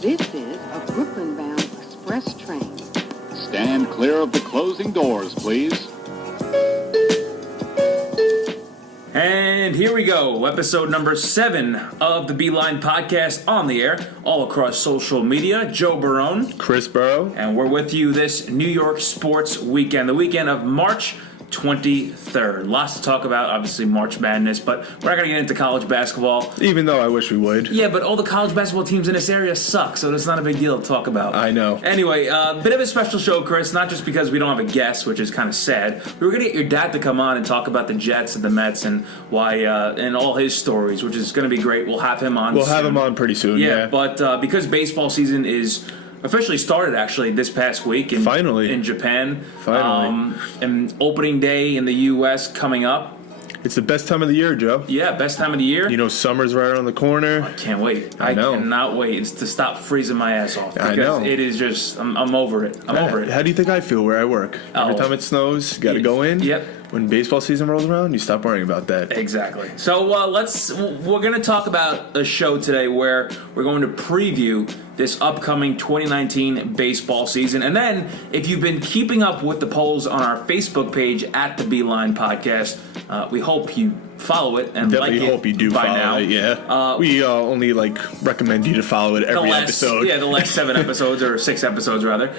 This is a Brooklyn-bound express train. Stand clear of the closing doors, please. And here we go, episode number 7 of the Beeline Podcast on the air, all across social media. Joe Barone. Chris Burrow. And we're with you this New York sports weekend, the weekend of March 23rd. Lots to talk about, obviously March Madness, but we're not going to get into college basketball. Even though I wish we would. Yeah, but all the college basketball teams in this area suck, so it's not a big deal to talk about. I know. Anyway, bit of a special show, Chris, not just because we don't have a guest, which is kind of sad. We were going to get your dad to come on and talk about the Jets and the Mets and why, and all his stories, which is going to be great. We'll have him on We'll soon. have him on pretty soon, yeah. But because baseball season is officially started actually this past week in Japan. Finally. And opening day in the U.S. coming up. It's the best time of the year, Joe. Yeah, best time of the year. You know, summer's right around the corner. I can't wait. I know. Cannot wait to stop freezing my ass off. Because I know. it is just, I'm over it. I'm over it. How do you think I feel where I work? Every time it snows, you got to go in. Yep. When baseball season rolls around, you stop worrying about that. Exactly. So we're going to talk about a show today where we're going to preview this upcoming 2019 baseball season. And then, if you've been keeping up with the polls on our Facebook page at the Beeline Podcast, we hope you follow it and Definitely like it hope you do by follow now. it, yeah. We only recommend you to follow it every episode. Yeah, the last 7 episodes, or 6 episodes rather.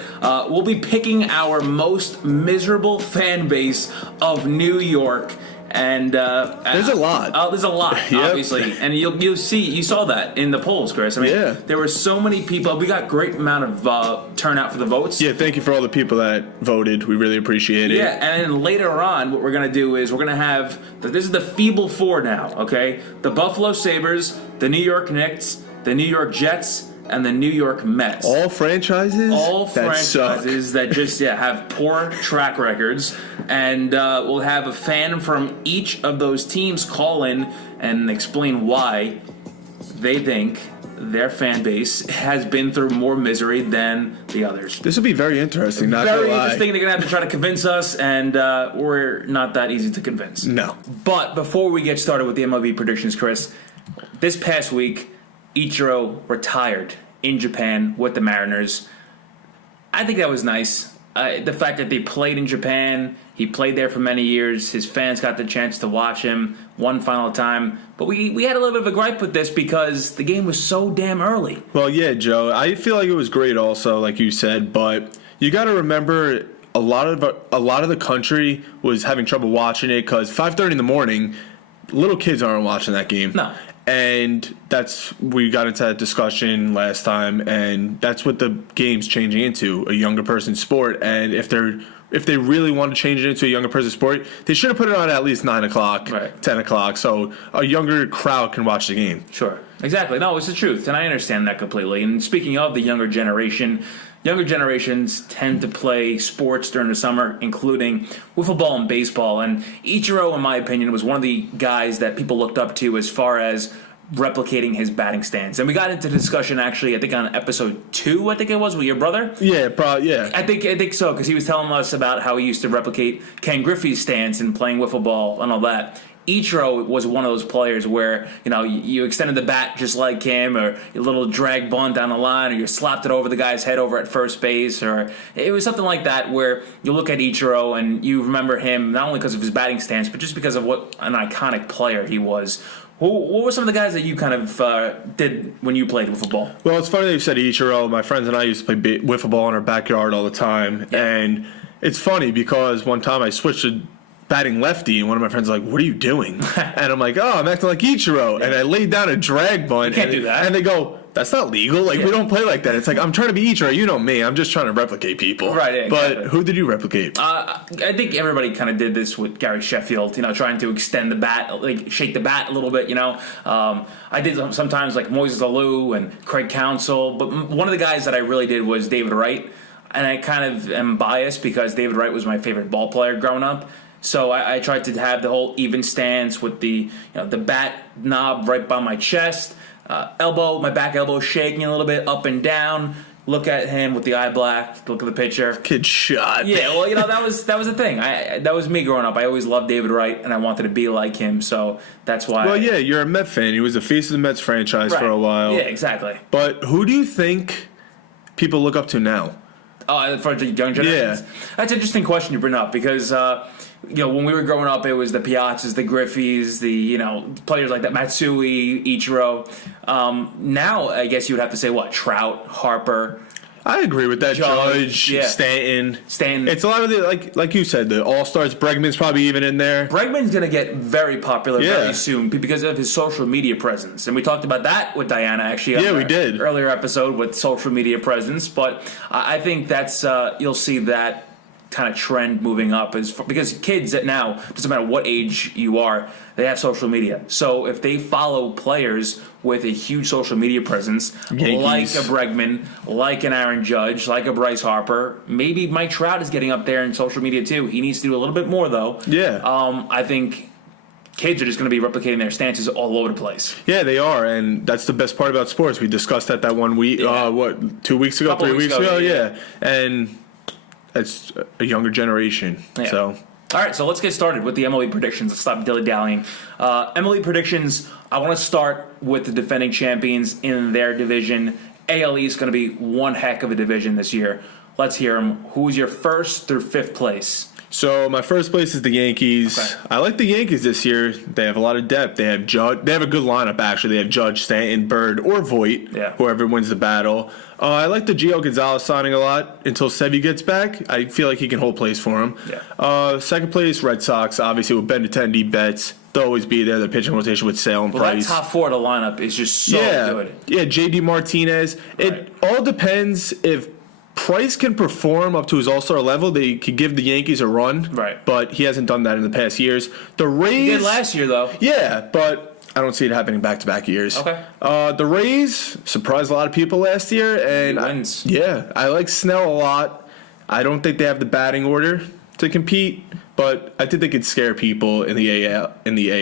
We'll be picking our most miserable fan base of New York. And there's a lot. There's a lot, Yep. obviously, and you saw that in the polls, Chris. I mean, Yeah. there were so many people. We got great amount of turnout for the votes. Yeah, thank you for all the people that voted. We really appreciate it. Yeah, and then later on, what we're gonna do is we're gonna have this is the Feeble Four now. Okay, the Buffalo Sabres, the New York Knicks, the New York Jets, and the New York Mets. All franchises that just have poor track records, and we'll have a fan from each of those teams call in and explain why they think their fan base has been through more misery than the others. This will be very interesting. Very interesting. They're gonna have to try to convince us, and we're not that easy to convince. No. But before we get started with the MLB predictions, Chris, this past week, Ichiro retired in Japan with the Mariners. I think that was nice. The fact that they played in Japan, he played there for many years. His fans got the chance to watch him one final time. But we had a little bit of a gripe with this because the game was so damn early. Well, yeah, Joe. I feel like it was great also, like you said. But you got to remember a lot of the country was having trouble watching it because 5:30 in the morning, little kids aren't watching that game. No. And we got into that discussion last time, and that's what the game's changing into, a younger person's sport. And if they really want to change it into a younger person's sport, they should have put it on at least 9 o'clock, right. 10 o'clock, so a younger crowd can watch the game. Sure. Exactly. No, it's the truth, and I understand that completely. And speaking of the younger generation, younger generations tend to play sports during the summer, including wiffle ball and baseball. And Ichiro, in my opinion, was one of the guys that people looked up to as far as replicating his batting stance. And we got into discussion, actually, I think on episode 2, I think it was, with your brother. Yeah, probably, yeah. I think so, because he was telling us about how he used to replicate Ken Griffey's stance in playing wiffle ball and all that. Ichiro was one of those players where, you extended the bat just like him, or a little drag bunt down the line, or you slapped it over the guy's head over at first base, or it was something like that where you look at Ichiro and you remember him not only because of his batting stance, but just because of what an iconic player he was. What were some of the guys that you kind of did when you played wiffle ball? Well, it's funny that you said Ichiro. My friends and I used to play wiffle ball in our backyard all the time, and it's funny because one time I switched to batting lefty, and one of my friends was like, "What are you doing?" And I'm like, "Oh, I'm acting like Ichiro." Yeah. And I laid down a drag bunt. You can't do that. And they go, "That's not legal. We don't play like that." It's like, I'm trying to be Ichiro. You know me. I'm just trying to replicate people. Right, exactly. But who did you replicate? I think everybody kind of did this with Gary Sheffield, trying to extend the bat, shake the bat a little bit, I did sometimes like Moises Alou and Craig Counsell, but one of the guys that I really did was David Wright. And I kind of am biased because David Wright was my favorite ball player growing up. So I tried to have the whole even stance with the the bat knob right by my chest, my back elbow shaking a little bit up and down, look at him with the eye black, look at the picture. Kid shot. Yeah, well, that was a thing. That was me growing up. I always loved David Wright, and I wanted to be like him, so that's why. Well, yeah, you're a Met fan. He was the face of the Mets franchise for a while. Yeah, exactly. But who do you think people look up to now? Oh, for the young generations? Yeah. That's an interesting question you bring up because, when we were growing up, it was the Piazzas, the Griffeys, the, players like that, Matsui, Ichiro. Now, I guess you would have to say, what, Trout, Harper. I agree with that. Judge, yeah. Stanton. Stanton. It's a lot of the, like you said, the All-Stars. Bregman's probably even in there. Bregman's going to get very popular very soon because of his social media presence. And we talked about that with Diana, actually. Yeah, we did. Earlier episode with social media presence. But I think that's, you'll see that kind of trend moving up because kids that now, doesn't matter what age you are, they have social media. So if they follow players with a huge social media presence, Yankees, like a Bregman, like an Aaron Judge, like a Bryce Harper, maybe Mike Trout is getting up there in social media too. He needs to do a little bit more though. Yeah. I think kids are just going to be replicating their stances all over the place. Yeah, they are, and that's the best part about sports. We discussed that one week, 2 weeks ago, 3 weeks ago, yeah. And it's a younger generation. Yeah. So, all right, so let's get started with the MLB predictions. Let's stop dilly-dallying. MLB predictions, I want to start with the defending champions in their division. AL East is going to be one heck of a division this year. Let's hear them. Who's your first through fifth place? So my first place is the Yankees. Okay. I like the Yankees this year. They have a lot of depth. They have Judge. They have a good lineup actually. They have Judge, Stanton, Bird, or Voit. Yeah. Whoever wins the battle. I like the Gio Gonzalez signing a lot until Sevy gets back. I feel like he can hold place for him. Yeah. Second place, Red Sox. Obviously with Benintendi, Betts. They'll always be there. The pitching rotation with Sale and Price. That top four of the lineup is just so good. Yeah, J.D. Martinez. It all depends if Price can perform up to his all-star level. They could give the Yankees a run. Right. But he hasn't done that in the past years. The Rays... He did last year, though. Yeah, but I don't see it happening back-to-back years. Okay. The Rays surprised a lot of people last year. And He wins. I like Snell a lot. I don't think they have the batting order to compete, but I think they could scare people in the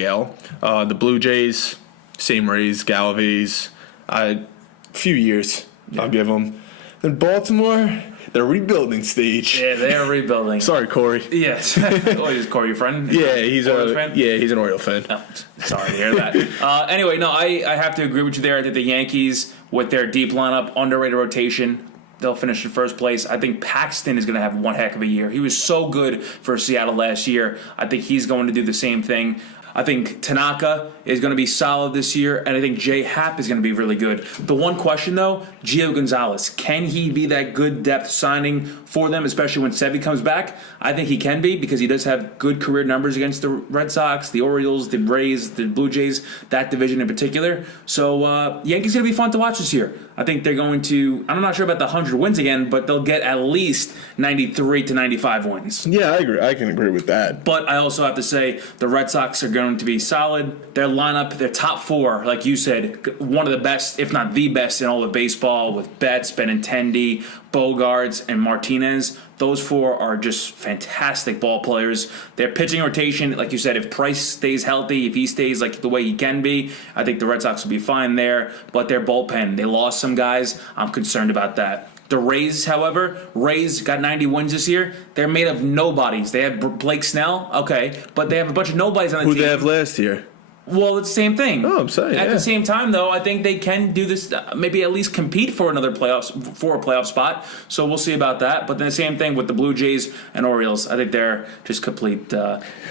AL. The Blue Jays, same Rays, Galvez. A few years, I'll give them. Then Baltimore, they're rebuilding stage. Yeah, they are rebuilding. Sorry, Corey. Yes. Is Corey your friend? Yeah, he's Orioles fan? he's an Orioles fan. Oh, sorry to hear that. Anyway, no, I have to agree with you there. I think the Yankees, with their deep lineup, underrated rotation, they'll finish in first place. I think Paxton is going to have one heck of a year. He was so good for Seattle last year. I think he's going to do the same thing. I think Tanaka is going to be solid this year, and I think Jay Happ is going to be really good. The one question, though, Gio Gonzalez. Can he be that good depth signing for them, especially when Sevy comes back? I think he can be because he does have good career numbers against the Red Sox, the Orioles, the Rays, the Blue Jays, that division in particular. So Yankees going to be fun to watch this year. I think they're going to, I'm not sure about the 100 wins again, but they'll get at least 93 to 95 wins. Yeah, I agree. I can agree with that. But I also have to say the Red Sox are going to be solid. Their lineup, their top four, like you said, one of the best, if not the best in all of baseball with Betts, Benintendi, Bogarts, and Martinez. Those four are just fantastic ball players. Their pitching rotation, like you said, if Price stays healthy, if he stays like the way he can be, I think the Red Sox will be fine there. But their bullpen, they lost some guys. I'm concerned about that. The Rays, however, got 90 wins this year. They're made of nobodies. They have Blake Snell, okay, but they have a bunch of nobodies on the team. Who they have last year? Well, it's the same thing. Oh, I'm saying. At the same time, though, I think they can do this, maybe at least compete for a playoff spot. So we'll see about that. But then the same thing with the Blue Jays and Orioles. I think they're just complete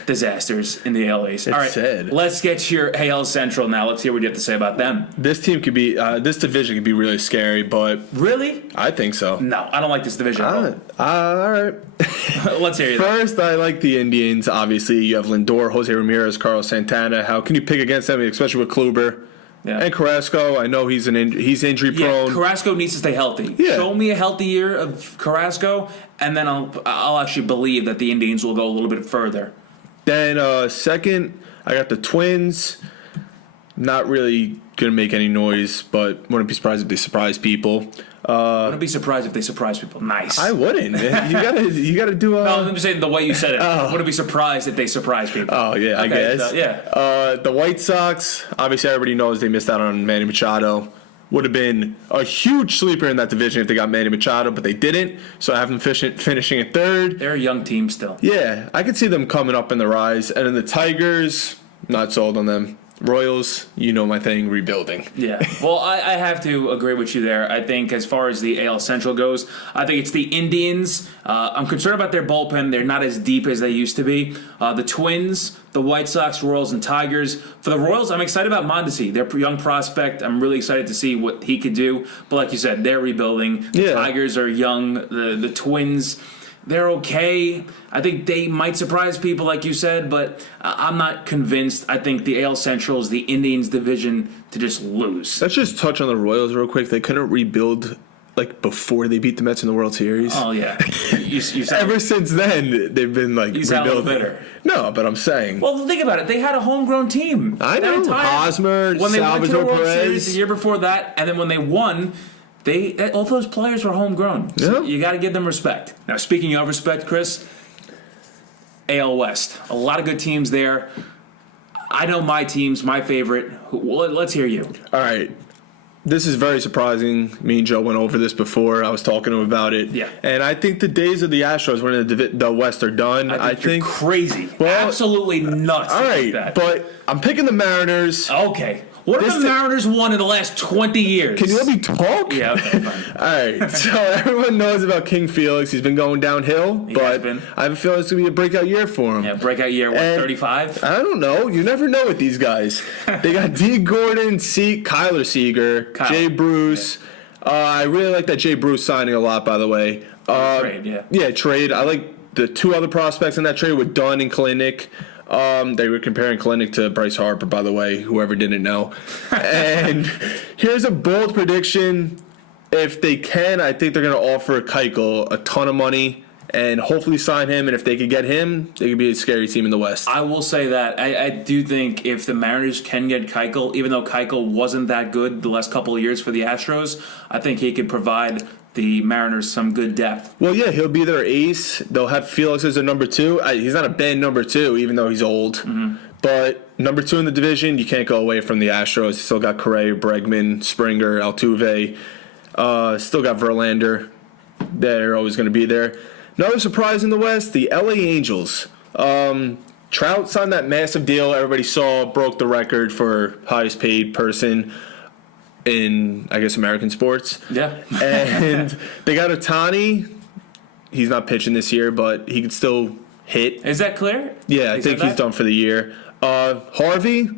disasters in the AL East. All right, sad. Let's get to your AL Central now. Let's hear what you have to say about them. This team could be, this division could be really scary, but Really? I think so. No, I don't like this division at all. All right. Let's hear you. First, I like the Indians. Obviously, you have Lindor, Jose Ramirez, Carlos Santana. How can you pick against them, especially with Kluber? Yeah. And Carrasco, I know he's injury prone. Carrasco needs to stay healthy. Yeah. Show me a healthy year of Carrasco, and then I'll actually believe that the Indians will go a little bit further. Then second, I got the Twins. Not really gonna make any noise, but wouldn't be surprised if they surprise people. Wouldn't be surprised if they surprise people. Nice. I wouldn't. You gotta do. No, I'm just saying the way you said it. Wouldn't be surprised if they surprise people. Oh yeah, Okay, I guess. so, yeah. The White Sox. Obviously, everybody knows they missed out on Manny Machado. would have been a huge sleeper in that division if they got Manny Machado, but they didn't. So I have them finishing at third. They're a young team still. Yeah, I could see them coming up in the rise. And then the Tigers, not sold on them. Royals, you know my thing, rebuilding. Yeah. Well, I have to agree with you there. I think as far as the AL Central goes, I think it's the Indians. I'm concerned about their bullpen. They're not as deep as they used to be. The Twins, the White Sox, Royals, and Tigers. For the Royals, I'm excited about Mondesi. They're a young prospect. I'm really excited to see what he could do. But like you said, they're rebuilding. The Tigers are young. The Twins, they're okay. I think they might surprise people, like you said, but I'm not convinced. I think the AL Central is the Indians division to just lose. Let's just touch on the Royals real quick. They couldn't rebuild like before they beat the Mets in the World Series. Oh yeah. You Ever since then, they've been like you sound rebuilding. a little bitter. No, but I'm saying. Well, think about it. They had a homegrown team. I know. Hosmer, when they went to the Salvador World Perez. Series the year before that, and then when they won, all those players were homegrown. So you got to give them respect. Now, speaking of respect, Chris, AL West, a lot of good teams there. I know my team's my favorite. Let's hear you. All right. This is very surprising. Me and Joe went over this before. I was talking to him about it. Yeah. And I think the days of the Astros winning the West are done. I think you're crazy. Well, absolutely nuts. All right, that. but I'm picking the Mariners. Okay. What have the Mariners won in the last 20 years? Can you let me talk? Yeah, okay, fine. All right. So everyone knows about King Felix. He's been going downhill, but I have a feeling it's going to be a breakout year for him. Yeah, breakout year, what, 35? I don't know. You never know with these guys. They got D. Gordon, Kyler Seager, Jay Bruce. Yeah. I really like that Jay Bruce signing a lot, by the way. Trade, yeah. Yeah, trade. I like the two other prospects in that trade with Dunn and Kalinick. They were comparing Kalinick to Bryce Harper, by the way, whoever didn't know. And here's a bold prediction. If they can, I think they're going to offer Keuchel a ton of money and hopefully sign him. And if they could get him, they could be a scary team in the West. I will say that. I do think if the Mariners can get Keuchel, even though Keuchel wasn't that good the last couple of years for the Astros, I think he could provide the Mariners some good depth. Well, yeah, he'll be their ace. They'll have Felix as a number two. He's not a bad number two, even though he's old. Mm-hmm. But number two in the division, you can't go away from the Astros. You still got Correa, Bregman, Springer, Altuve. Still got Verlander. They're always going to be there. Another surprise in the West, the LA Angels. Trout signed that massive deal everybody saw, broke the record for highest paid person in, I guess, American sports. Yeah. And they got Ohtani. He's not pitching this year, but he could still hit. Is that clear? Yeah, I think he's done for the year. Harvey,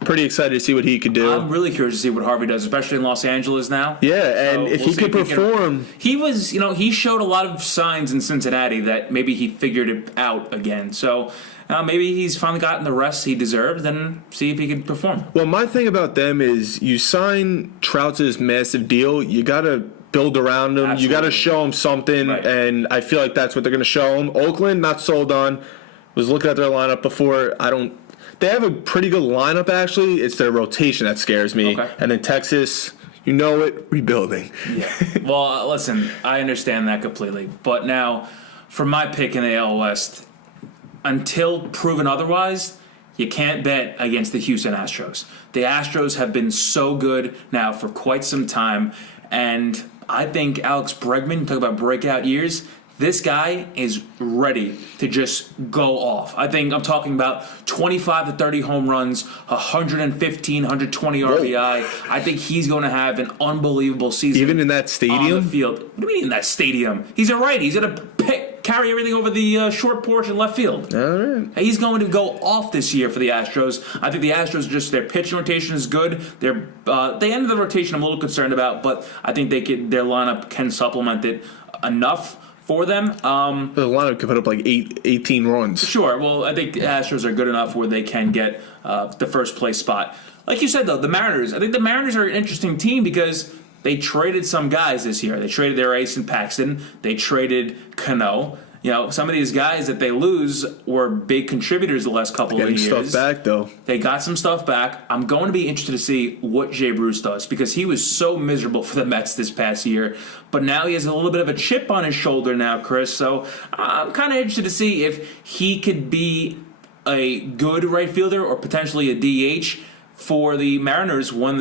pretty excited to see what he could do. I'm really curious to see what Harvey does, especially in Los Angeles now. Yeah, and if he could perform. He was, he showed a lot of signs in Cincinnati that maybe he figured it out again. So maybe he's finally gotten the rest he deserves, and see if he can perform. Well, my thing about them is you sign Trout to this massive deal, you got to build around him. Absolutely. You got to show him something, right. And I feel like that's what they're going to show him. Oakland, not sold on. Was looking at their lineup before. They have a pretty good lineup, actually. It's their rotation that scares me. Okay. And then Texas, you know it, rebuilding. Yeah. Well, listen, I understand that completely. But now, for my pick in the AL West, until proven otherwise, you can't bet against the Houston Astros. The Astros have been so good now for quite some time, and I think Alex Bregman, talk about breakout years, this guy is ready to just go off. I think I'm talking about 25 to 30 home runs, 115, 120 RBI. I think he's going to have an unbelievable season. Even in that stadium? On the field. What do you mean in that stadium? He's a righty. He's going to carry everything over the short porch in left field. All right. He's going to go off this year for the Astros. I think the Astros, just their pitching rotation is good. They end of the rotation I'm a little concerned about, but I think their lineup can supplement it enough for them. The lineup could put up like 18 runs. Sure. Well, I think the Astros are good enough where they can get the first place spot. Like you said, though, the Mariners. I think the Mariners are an interesting team because they traded some guys this year. They traded their ace in Paxton. They traded Cano. Some of these guys that they lose were big contributors the last couple of years. Getting stuff back, though. They got some stuff back. I'm going to be interested to see what Jay Bruce does because he was so miserable for the Mets this past year. But now he has a little bit of a chip on his shoulder now, Chris. So I'm kind of interested to see if he could be a good right fielder or potentially a DH for the Mariners when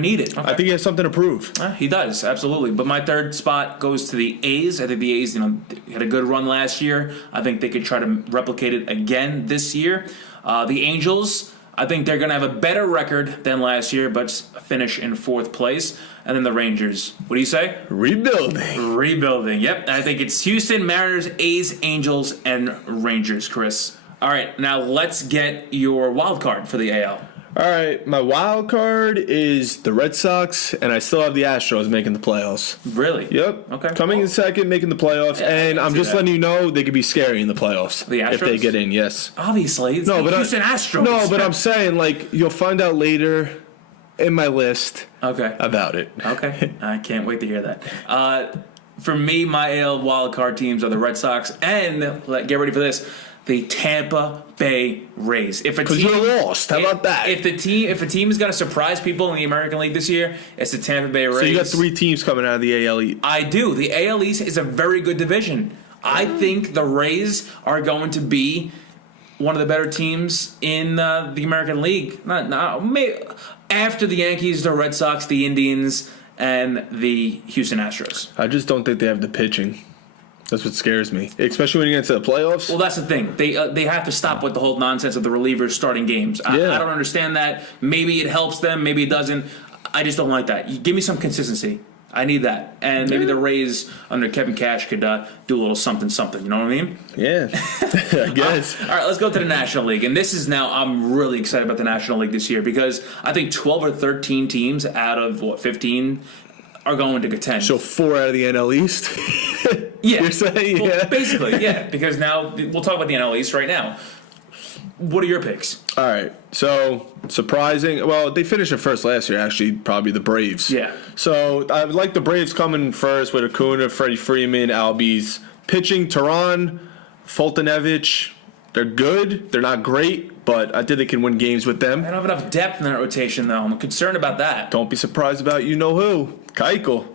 needed. I think he has something to prove. He does, absolutely. But my third spot goes to the A's. I think the A's, had a good run last year. I think they could try to replicate it again this year. The Angels, I think they're going to have a better record than last year, but finish in 4th place. And then the Rangers. What do you say? Rebuilding. Yep. I think it's Houston, Mariners, A's, Angels, and Rangers, Chris. All right, now let's get your wild card for the AL. All right, my wild card is the Red Sox, and I still have the Astros making the playoffs. Really? Yep. Okay. Coming in second, making the playoffs, and I'm just letting you know they could be scary in the playoffs. The Astros? If they get in, yes. Obviously, it's the Houston Astros. No, but I'm saying, you'll find out later in my list about it. Okay. I can't wait to hear that. For me, my AL wild card teams are the Red Sox, and get ready for this, the Tampa Bay Rays. Because you're lost. How about that? If a team is going to surprise people in the American League this year, it's the Tampa Bay Rays. So you got 3 teams coming out of the AL East. I do. The AL East is a very good division. I think the Rays are going to be one of the better teams in the American League. After the Yankees, the Red Sox, the Indians, and the Houston Astros. I just don't think they have the pitching. That's what scares me, especially when you get to the playoffs. Well, that's the thing. They have to stop with the whole nonsense of the relievers starting games. I don't understand that. Maybe it helps them. Maybe it doesn't. I just don't like that. You give me some consistency. I need that. And maybe the Rays under Kevin Cash could do a little something. You know what I mean? Yeah, I guess. All right, let's go to the National League. And this is now, I'm really excited about the National League this year because I think 12 or 13 teams out of, 15 are going to contend. So 4 out of the NL East? Yeah. You're saying? Well, yeah. Basically, yeah. Because now, we'll talk about the NL East right now. What are your picks? All right. So, surprising. Well, they finished in first last year, actually, probably the Braves. Yeah. So, I would like the Braves coming first with Acuna, Freddie Freeman, Albies. Pitching, Tehran, Fultonevich. They're good. They're not great, but I think they can win games with them. I don't have enough depth in that rotation, though. I'm concerned about that. Don't be surprised about you-know-who. Keuchel.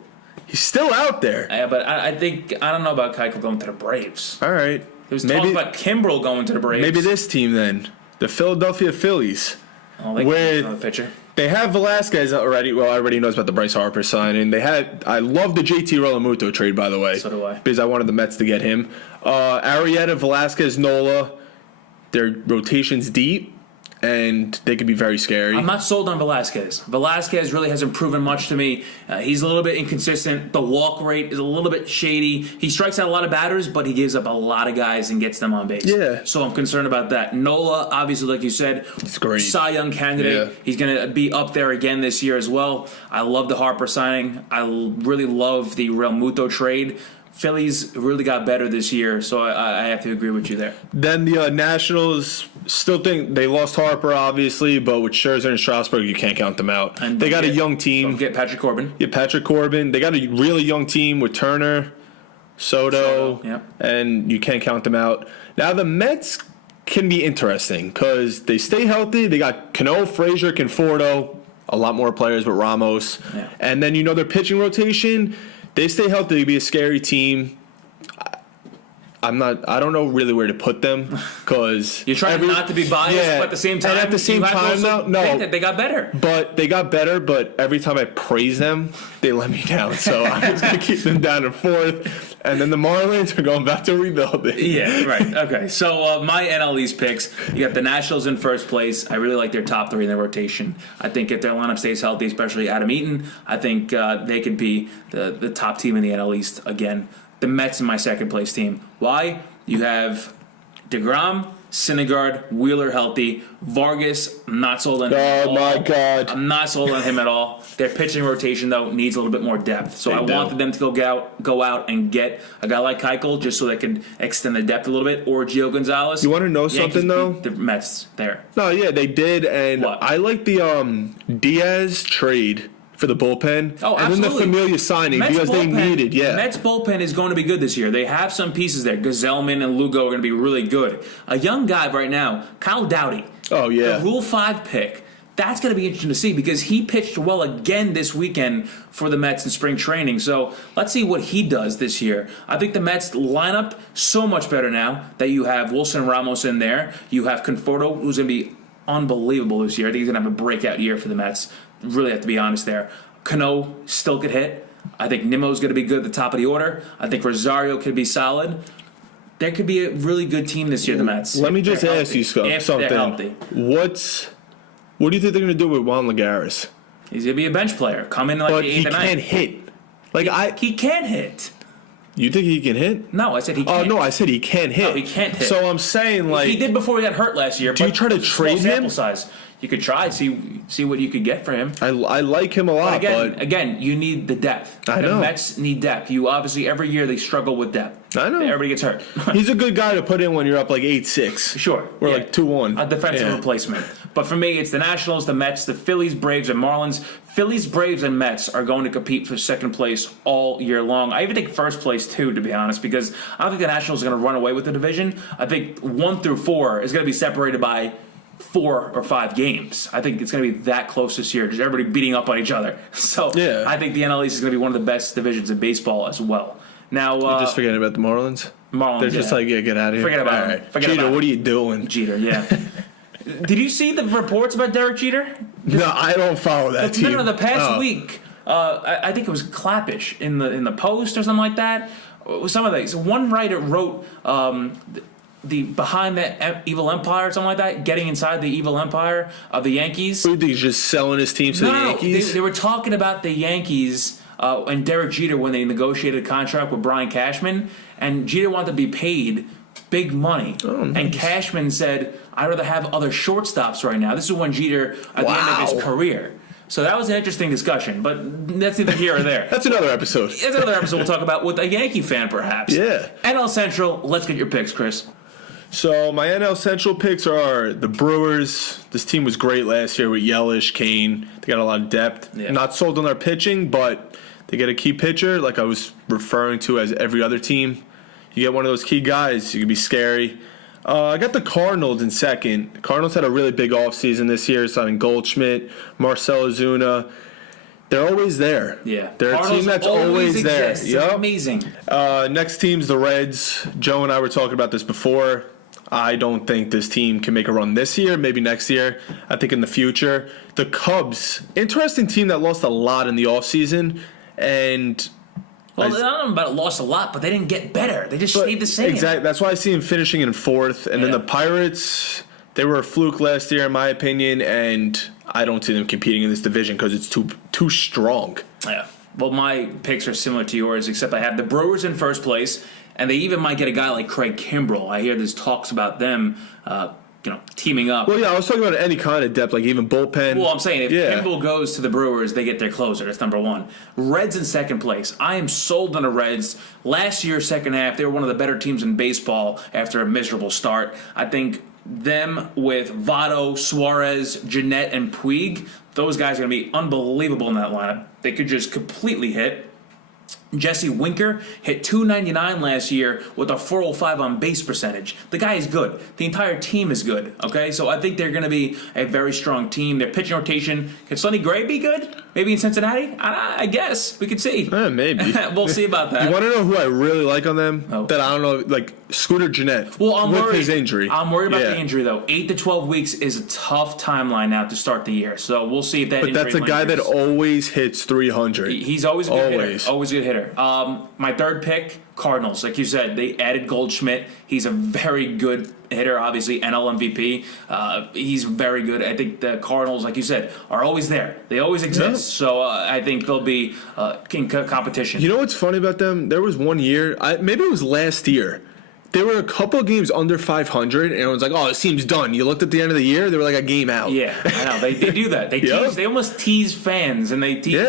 He's still out there. Yeah, but I don't know about Keuchel going to the Braves. All right. There was talk about Kimbrel going to the Braves. Maybe this team then. The Philadelphia Phillies. Oh, they can another pitcher. They have Velasquez already. Well, everybody knows about the Bryce Harper signing. I love the JT Realmuto trade, by the way. So do I. Because I wanted the Mets to get him. Arrieta, Velasquez, Nola. Their rotation's deep, and they could be very scary. I'm not sold on Velasquez. Velasquez really hasn't proven much to me. He's a little bit inconsistent. The walk rate is a little bit shady. He strikes out a lot of batters, but he gives up a lot of guys and gets them on base. Yeah. So I'm concerned about that. Nola, obviously, like you said, it's great. Cy Young candidate. Yeah. He's going to be up there again this year as well. I love the Harper signing. I really love the Realmuto trade. Phillies really got better this year, so I have to agree with you there. Then the Nationals still think they lost Harper, obviously, but with Scherzer and Strasburg, you can't count them out. And they got a young team. Don't get Patrick Corbin. Yeah, Patrick Corbin. They got a really young team with Turner, Soto, yep. And you can't count them out. Now the Mets can be interesting because they stay healthy. They got Cano, Frazier, Conforto, a lot more players with Ramos, and then their pitching rotation. They stay healthy, they'd be a scary team. I don't know really where to put them because you're trying not to be biased, but at the same time, and at the same time, think that they got better. But they got better. But every time I praise them, they let me down. So I'm just gonna keep them down in 4th. And then the Marlins are going back to rebuilding. Yeah, right. Okay. So my NL East picks: you got the Nationals in first place. I really like their top 3 in their rotation. I think if their lineup stays healthy, especially Adam Eaton, I think they could be the top team in the NL East again. The Mets in my second place team. Why? You have DeGrom, Syndergaard, Wheeler healthy. Vargas, I'm not sold on him at all. Oh, my God. I'm not sold on him at all. Their pitching rotation, though, needs a little bit more depth. So I wanted them to go out and get a guy like Keuchel just so they can extend the depth a little bit, or Gio Gonzalez. You want to know something, though? The Mets there. No, yeah, they did. And what? I like the Diaz trade for the bullpen. Oh, absolutely. And then the Familia signing because they needed, Mets bullpen is going to be good this year. They have some pieces there. Gazelman and Lugo are going to be really good. A young guy right now, Kyle Dowdy. Oh, yeah. The Rule 5 pick. That's going to be interesting to see because he pitched well again this weekend for the Mets in spring training. So let's see what he does this year. I think the Mets lineup so much better now that you have Wilson Ramos in there. You have Conforto, who's going to be unbelievable this year. I think he's going to have a breakout year for the Mets. Really have to be honest there. Cano still could hit. I think Nimmo's going to be good at the top of the order. I think Rosario could be solid. There could be a really good team this year, the Mets. Let me just ask you something. What do you think they're going to do with Juan Lagares? He's going to be a bench player. Come in like but the 8th and 9th. He can't hit. He can hit. You think he can hit? No, I said he can't. Oh, no, I said he can't hit. No, he can't hit. So I'm saying, like... He did before he got hurt last year. Do you try to trade him? Sample size. You could try, see what you could get for him. I like him a lot, but again, you need the depth. I know. The Mets need depth. You obviously, every year they struggle with depth. I know. Everybody gets hurt. He's a good guy to put in when you're up like 8-6. Sure. Or like 2-1. A defensive replacement. But for me, it's the Nationals, the Mets, the Phillies, Braves, and Marlins. Phillies, Braves, and Mets are going to compete for second place all year long. I even think first place, too, to be honest, because I don't think the Nationals are going to run away with the division. I think 1 through 4 is going to be separated by 4 or 5 games. I think it's going to be that close this year, just everybody beating up on each other. So I think the NL East is going to be one of the best divisions in baseball as well. Now, you're just forgetting about the Marlins? They're just like, get out of here. Forget about it. Right. Jeter, what are you doing? Jeter, yeah. Did you see the reports about Derek Jeter? No, I don't follow that team. No, the past week, I think it was Clappish in the Post or something like that. Some of these. One writer wrote the behind that evil empire or something like that, getting inside the evil empire of the Yankees. Who, he's just selling his team to the Yankees? They were talking about the Yankees and Derek Jeter when they negotiated a contract with Brian Cashman, and Jeter wanted to be paid big money. Oh, nice. And Cashman said, I'd rather have other shortstops right now. This is when Jeter, at the end of his career. So that was an interesting discussion, but that's neither here or there. That's another episode. That's another episode we'll talk about with a Yankee fan, perhaps. Yeah. NL Central, let's get your picks, Chris. So my NL Central picks are the Brewers. This team was great last year with Yelich, Kane. They got a lot of depth. Yeah. Not sold on their pitching, but they get a key pitcher, like I was referring to as every other team. You get one of those key guys, you can be scary. I got the Cardinals in second. Cardinals had a really big offseason this year, signing Goldschmidt, Marcell Ozuna. They're always there. Yeah. They're Cardinals a team that's always there. Yep. Amazing. Next team's the Reds. Joe and I were talking about this before. I don't think this team can make a run this year, maybe next year. I think in the future. The Cubs, interesting team that lost a lot in the offseason. And well, I don't know about it lost a lot, but they didn't get better. They just stayed the same. Exactly. That's why I see them finishing in fourth. And then the Pirates, they were a fluke last year, in my opinion, and I don't see them competing in this division because it's too strong. Yeah. Well, my picks are similar to yours, except I have the Brewers in first place, and they even might get a guy like Craig Kimbrell. I hear there's talks about them teaming up. Well, yeah, I was talking about any kind of depth, like even bullpen. Well, I'm saying if Kimbrell goes to the Brewers, they get their closer. That's number one. Reds in second place. I am sold on the Reds. Last year, second half, they were one of the better teams in baseball after a miserable start. I think them with Votto, Suarez, Jeanette, and Puig, those guys are going to be unbelievable in that lineup. They could just completely hit. Jesse Winker hit .299 last year with a .405 on base percentage. The guy is good. The entire team is good. Okay, so I think they're going to be a very strong team. Their pitching rotation, can Sonny Gray be good? Maybe in Cincinnati? I guess we could see. Maybe. We'll see about that. You want to know who I really like on them? That I don't know, like Scooter Jeanette. Well, I'm worried. His injury. I'm worried about the injury though. 8 to 12 weeks is a tough timeline now to start the year. So we'll see if that. But that's a guy that always hits 300. He's always a good hitter. Always a good hitter. My third pick, Cardinals. Like you said, they added Goldschmidt. He's a very good hitter, obviously NL MVP. He's very good. I think the Cardinals, like you said, are always there. They always exist. Yep. So I think they'll be in competition. You know what's funny about them? There was one year, maybe it was last year. They were a couple of games under 500, and everyone's like, "Oh, this team's done." You looked at the end of the year; they were like a game out. Yeah, I know. They do that. They tease. They almost tease fans, and they tease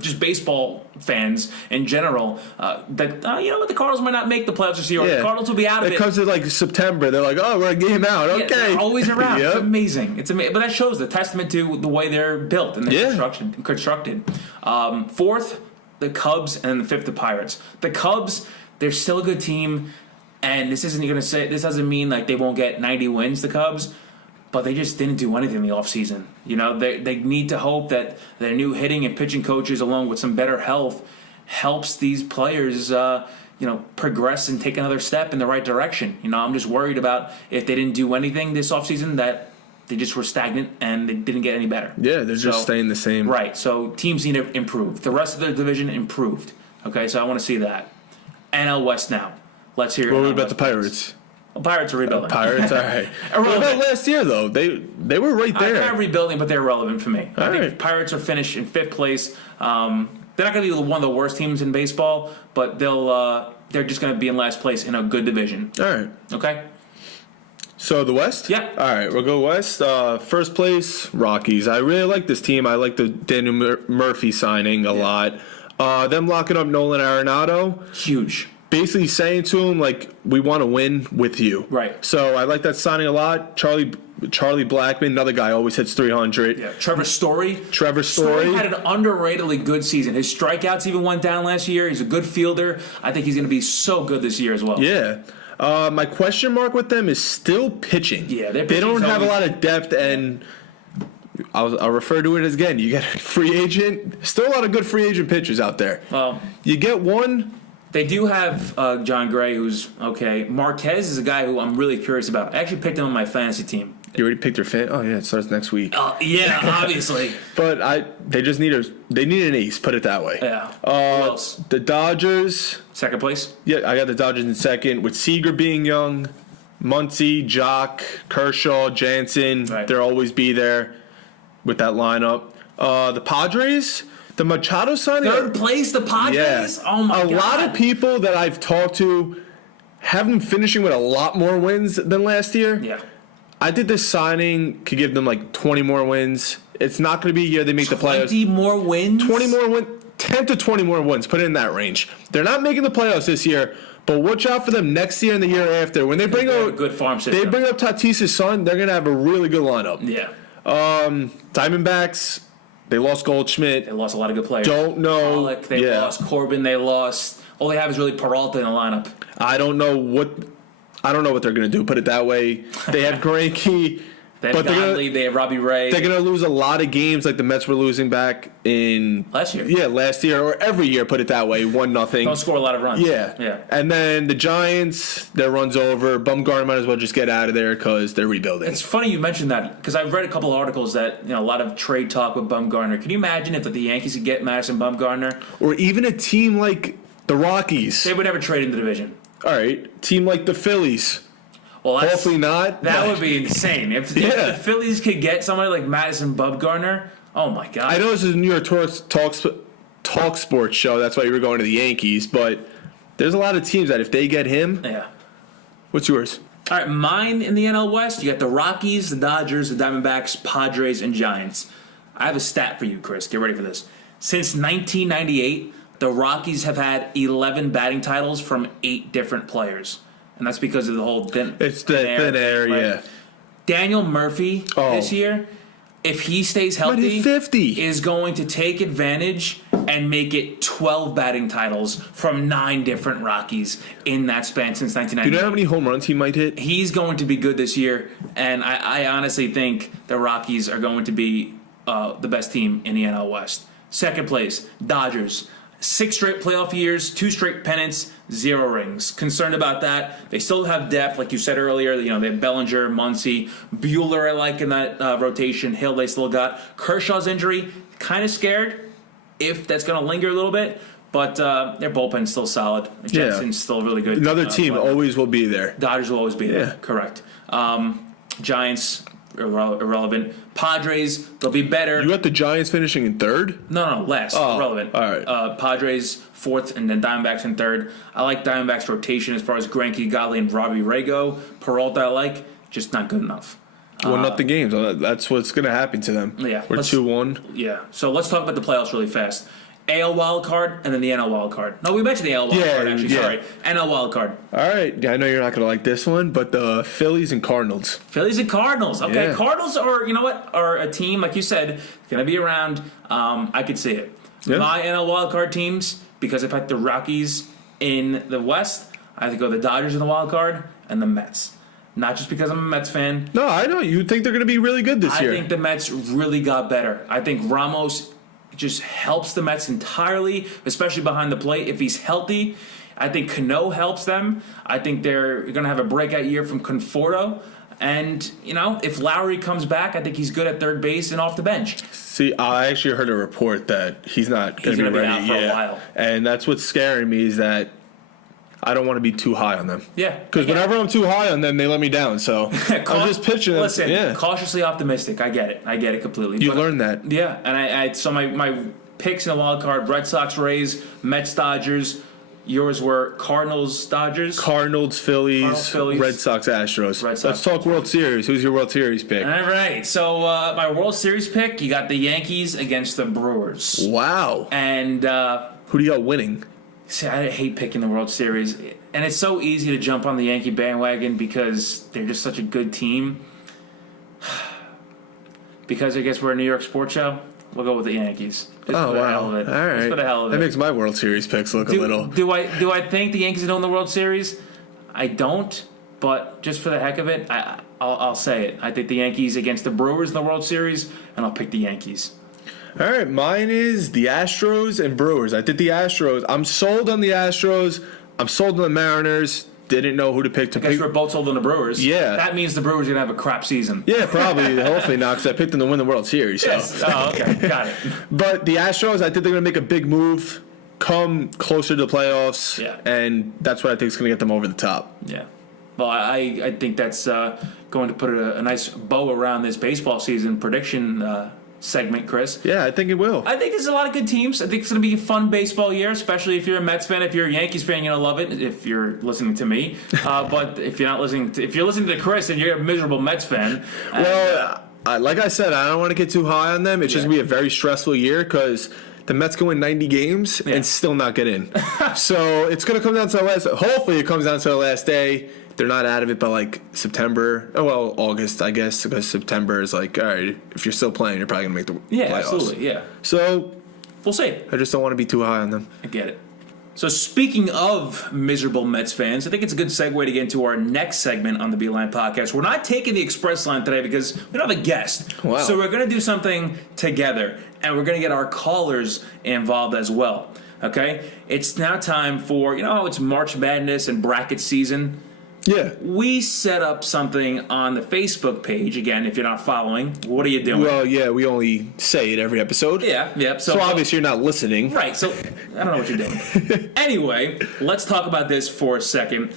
just baseball fans in general. You know what? The Cardinals might not make the playoffs this year. Or the Cardinals will be out of it. It comes to like September. They're like, "Oh, we're a game out." Okay, they're always around. It's amazing. It's amazing. But that shows the testament to the way they're built and they're constructed. Fourth, the Cubs, and then the fifth, the Pirates. The Cubs, they're still a good team. And this doesn't mean like they won't get 90 wins, the Cubs, but they just didn't do anything in the offseason. You know, they need to hope that their new hitting and pitching coaches, along with some better health, helps these players, progress and take another step in the right direction. You know, I'm just worried about if they didn't do anything this offseason that They just were stagnant, and they didn't get any better. Yeah, they're just staying the same. Right, so teams need to improve. The rest of their division improved. Okay, so I want to see that. NL West now. Let's hear. What about the Pirates? Well, Pirates are rebuilding. Pirates, all right. What about last year, though? They were right there. They're rebuilding, but they're relevant for me. I think right. Pirates are finished in 5th place. They're not going to be one of the worst teams in baseball, but they're just going to be in last place in a good division. All right. Okay? So the West? Yeah. All right, we'll go West. First place, Rockies. I really like this team. I like the Daniel Murphy signing a lot. Them locking up Nolan Arenado. Huge. Basically saying to him, like, we want to win with you. Right. So I like that signing a lot. Charlie Blackmon, another guy, always hits 300. Yeah. Trevor Story. Story had an underratedly good season. His strikeouts even went down last year. He's a good fielder. I think he's going to be so good this year as well. Yeah. My question mark with them is still pitching. Yeah, they don't have a lot of depth, and I'll refer to it as, again, you get a free agent. Still a lot of good free agent pitchers out there. Well, you get one. They do have John Gray, who's okay. Marquez is a guy who I'm really curious about. I actually picked him on my fantasy team. You already picked your fan? Oh, yeah, it starts next week. Yeah, obviously. But they just need an ace, put it that way. Yeah. Who else? The Dodgers. 2nd place? Yeah, I got the Dodgers in 2nd, with Seager being young, Muncy, Jock, Kershaw, Jansen. Right. They'll always be there with that lineup. The Padres, the Machado signing. 3rd place, the Padres? Yeah. Oh, my God. A lot of people that I've talked to have them finishing with a lot more wins than last year. Yeah. I think this signing could give them like 20 more wins. It's not going to be a year they make the playoffs. 20 more wins? 20 more wins. 10 to 20 more wins. Put it in that range. They're not making the playoffs this year, but watch out for them next year and the year after. When they bring a up good farm system. They bring up Tatis's son, they're going to have a really good lineup. Yeah. Diamondbacks, they lost Goldschmidt. They lost a lot of good players. Don't know. Pollock, they lost Corbin, they lost. All they have is really Peralta in the lineup. I don't know what they're going to do. Put it that way. They have Greinke. They have Godley, they have Robbie Ray. They're going to lose a lot of games like the Mets were losing back in... Last year. Yeah, last year, or every year, put it that way, 1-0. Don't score a lot of runs. Yeah. And then the Giants, their run's over. Bumgarner might as well just get out of there because they're rebuilding. It's funny you mentioned that because I've read a couple of articles that a lot of trade talk with Bumgarner. Can you imagine if the Yankees could get Madison Bumgarner? Or even a team like the Rockies. They would never trade in the division. All right. Team like the Phillies. Well, hopefully not. That would be insane. If the Phillies could get somebody like Madison Bumgarner, oh my God. I know this is a New York Talk Sports show. That's why you were going to the Yankees. But there's a lot of teams that if they get him. Yeah. What's yours? All right, mine in the NL West, you got the Rockies, the Dodgers, the Diamondbacks, Padres, and Giants. I have a stat for you, Chris. Get ready for this. Since 1998, the Rockies have had 11 batting titles from 8 different players. And that's because of the whole thin air, right? yeah. Daniel Murphy this year, if he stays healthy, 50. is going to take advantage and make it 12 batting titles from 9 different Rockies in that span since 1998. Do you know how many home runs he might hit? He's going to be good this year, and I honestly think the Rockies are going to be the best team in the NL West. 2nd place, Dodgers. 6 straight playoff years, 2 straight pennants, 0 rings. Concerned about that. They still have depth, like you said earlier. They have Bellinger, Muncy, Buehler I like in that rotation. Hill they still got. Kershaw's injury, kind of scared if that's going to linger a little bit. But their bullpen's still solid. Jensen's still really good. Another team always will be there. Dodgers will always be there. Yeah. Correct. Giants, irrelevant. Padres, they'll be better. You got the Giants finishing in 3rd? No, last. Irrelevant. All right. Padres 4th, and then Diamondbacks in 3rd. I like Diamondbacks' rotation as far as Greinke, Godley, and Robbie Ray go. Peralta I like, just not good enough. Won up the games. That's what's going to happen to them. Yeah. We're 2-1. Yeah. So let's talk about the playoffs really fast. AL wild card and then the NL wild card. No, we mentioned the AL wild card actually. Yeah. Sorry, NL wild card. All right. Yeah, I know you're not going to like this one, but the Phillies and Cardinals. Phillies and Cardinals. Okay, Yeah. Cardinals are a team like you said going to be around. I could see it. Yeah. My NL wild card teams because I picked the Rockies in the West. I have to go the Dodgers in the wild card and the Mets. Not just because I'm a Mets fan. No, I know. You think they're going to be really good this year. I think the Mets really got better. I think Ramos just helps the Mets entirely, especially behind the plate. If he's healthy, I think Cano helps them. I think they're going to have a breakout year from Conforto. And, if Lowry comes back, I think he's good at third base and off the bench. See, I actually heard a report that he's not going to be ready. Out for a while. And that's what's scaring me is that I don't want to be too high on them. Yeah. Because whenever I'm too high on them, they let me down. So I'm just pitching them. Listen, cautiously optimistic. I get it completely. You learned that. Yeah, and so my picks in the wild card: Red Sox, Rays, Mets, Dodgers. Yours were Cardinals, Dodgers. Cardinals, Phillies, Red Sox, Astros. Let's talk World Series. Who's your World Series pick? All right. So my World Series pick, you got the Yankees against the Brewers. Wow. And who do you got winning? See, I hate picking the World Series. And it's so easy to jump on the Yankee bandwagon because they're just such a good team. Because I guess we're a New York sports show, we'll go with the Yankees. Just for the hell of it. All right. Just for the hell of it. That makes my World Series picks look a little. Do I think the Yankees are doing the World Series? I don't. But just for the heck of it, I'll say it. I think the Yankees against the Brewers in the World Series, and I'll pick the Yankees. All right, mine is the Astros and Brewers. I did the Astros. I'm sold on the Astros. I'm sold on the Mariners. Didn't know who to pick. I guess we're both sold on the Brewers. Yeah. That means the Brewers are going to have a crap season. Yeah, probably. Hopefully not, because I picked them to win the World Series. So. Yes. Oh, okay. Got it. But the Astros, I think they're going to make a big move, come closer to the playoffs, and that's what I think is going to get them over the top. Yeah. Well, I think that's going to put a nice bow around this baseball season prediction segment, Chris. Yeah, I think it will. I think there's a lot of good teams. I think it's going to be a fun baseball year, especially if you're a Mets fan. If you're a Yankees fan, you're going to love it. If you're listening to me, but if you're listening to Chris, and you're a miserable Mets fan. Well, like I said, I don't want to get too high on them. It's just going to be a very stressful year because the Mets can win 90 games and still not get in. So it's going to come down to the last. Hopefully, it comes down to the last day. They're not out of it by like September. Oh, well, August, I guess, because September is like, all right, if you're still playing, you're probably going to make the playoffs. Absolutely, yeah. So we'll see. I just don't want to be too high on them. I get it. So speaking of miserable Mets fans, I think it's a good segue to get into our next segment on the Beeline podcast. We're not taking the express line today because we don't have a guest. Wow. So we're going to do something together, and we're going to get our callers involved as well. Okay? It's now time for, it's March Madness and bracket season. Yeah. We set up something on the Facebook page. Again, if you're not following, what are you doing? Well, yeah, we only say it every episode. Yeah. So obviously you're not listening. Right, so I don't know what you're doing. Anyway, let's talk about this for a second.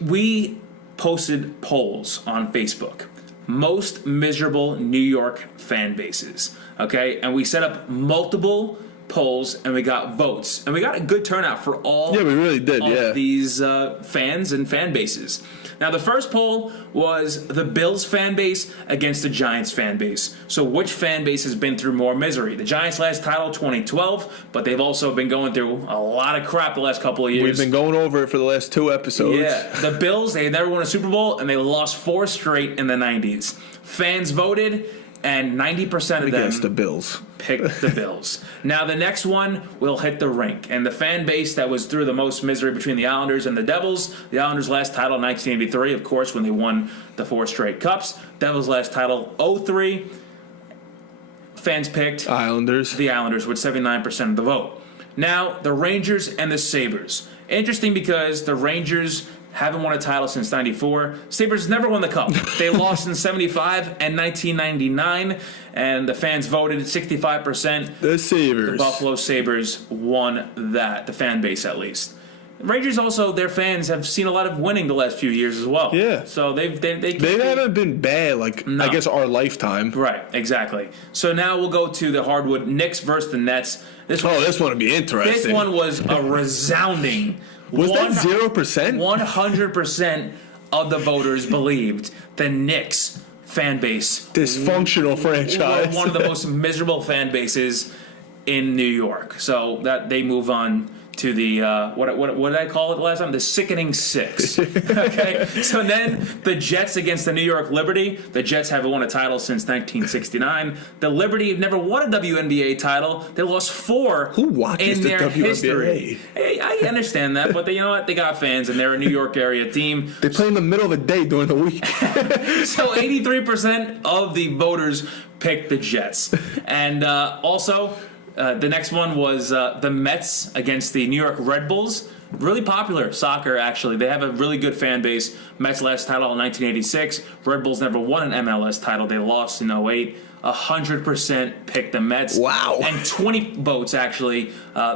We posted polls on Facebook. Most miserable New York fan bases. Okay? And we set up multiple polls, and we got votes, and we got a good turnout for all we really did, of these fans and fan bases. Now, the first poll was the Bills fan base against the Giants fan base. So which fan base has been through more misery? The Giants last title 2012, but they've also been going through a lot of crap the last couple of years. We've been going over it for the last 2 episodes. Yeah, the Bills, they never won a Super Bowl, and they lost 4 straight in the 90s. Fans voted, and 90% of them against the Bills picked the Bills. Now the next one will hit the rink, and the fan base that was through the most misery between the Islanders and the Devils. The Islanders' last title 1983, of course, when they won the 4 straight cups. Devils' last title 03. Fans picked the Islanders with 79% of the vote. Now the Rangers and the Sabres. Interesting because the Rangers haven't won a title since 94. Sabres never won the cup. They lost in 75 and 1999, and the fans voted 65%. The Sabres. The Buffalo Sabres won that, the fan base at least. Rangers also, their fans have seen a lot of winning the last few years as well. Yeah. So they haven't been bad, I guess, our lifetime. Right, exactly. So now we'll go to the hardwood. Knicks versus the Nets. This one would be interesting. This one was a resounding. Was that 0%? 100% of the voters believed the Knicks fan base. Dysfunctional franchise. One of the most miserable fan bases in New York. So that they move on to the, what did I call it last time? The sickening 6. Okay? So then the Jets against the New York Liberty. The Jets haven't won a title since 1969. The Liberty have never won a WNBA title. They lost 4 Who watches in the their WNBA? history. Hey, I understand that, but you know what? They got fans, and they're a New York area team. They play in the middle of the day during the week. So 83% of the voters picked the Jets. And also... the next one was the Mets against the New York Red Bulls. Really popular soccer, actually. They have a really good fan base. Mets last title in 1986. Red Bulls never won an MLS title. They lost in '08. 100% picked the Mets. Wow. And 20 votes, actually.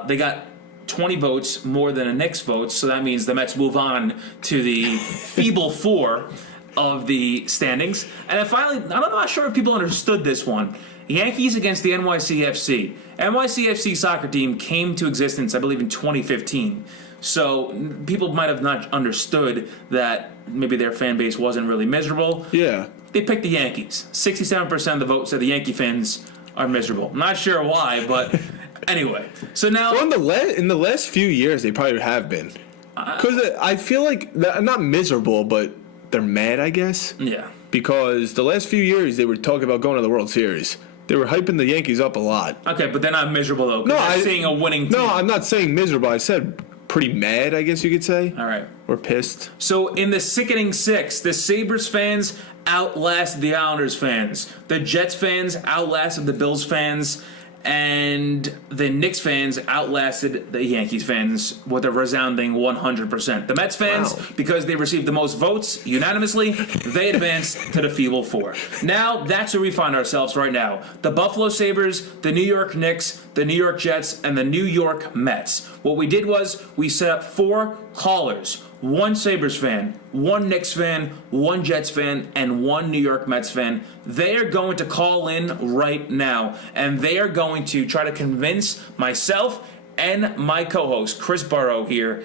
They got 20 votes more than a Knicks vote, so that means the Mets move on to the Feeble Four of the standings. And then finally, I'm not sure if people understood this one. Yankees against the NYCFC. NYCFC soccer team came to existence, I believe, in 2015. So people might have not understood that maybe their fan base wasn't really miserable. Yeah. They picked the Yankees. 67% of the vote said the Yankee fans are miserable. I'm not sure why, but anyway. So now, Well, in the last few years, they probably have been. Because I feel like, not miserable, but they're mad, I guess. yeah. Because the last few years, they were talking about going to the World Series. They were hyping the Yankees up a lot. Okay, but they're not miserable, though. No, I'm seeing a winning team. No, I'm not saying miserable. I said pretty mad, I guess you could say. All right. Or pissed. So in the sickening six, the Sabres fans outlasted the Islanders fans. The Jets fans outlasted the Bills fans. And the Knicks fans outlasted the Yankees fans with a resounding 100%. The Mets fans, Wow. because they received the most votes unanimously, they advanced to the Feeble Four. Now, that's where we find ourselves right now. The Buffalo Sabres, the New York Knicks, the New York Jets, and the New York Mets. What we did was we set up 4 callers. 1 Sabres fan, 1 Knicks fan, 1 Jets fan, and 1 New York Mets fan. They are going to call in right now, and they are going to try to convince myself and my co-host, Chris Burrow here,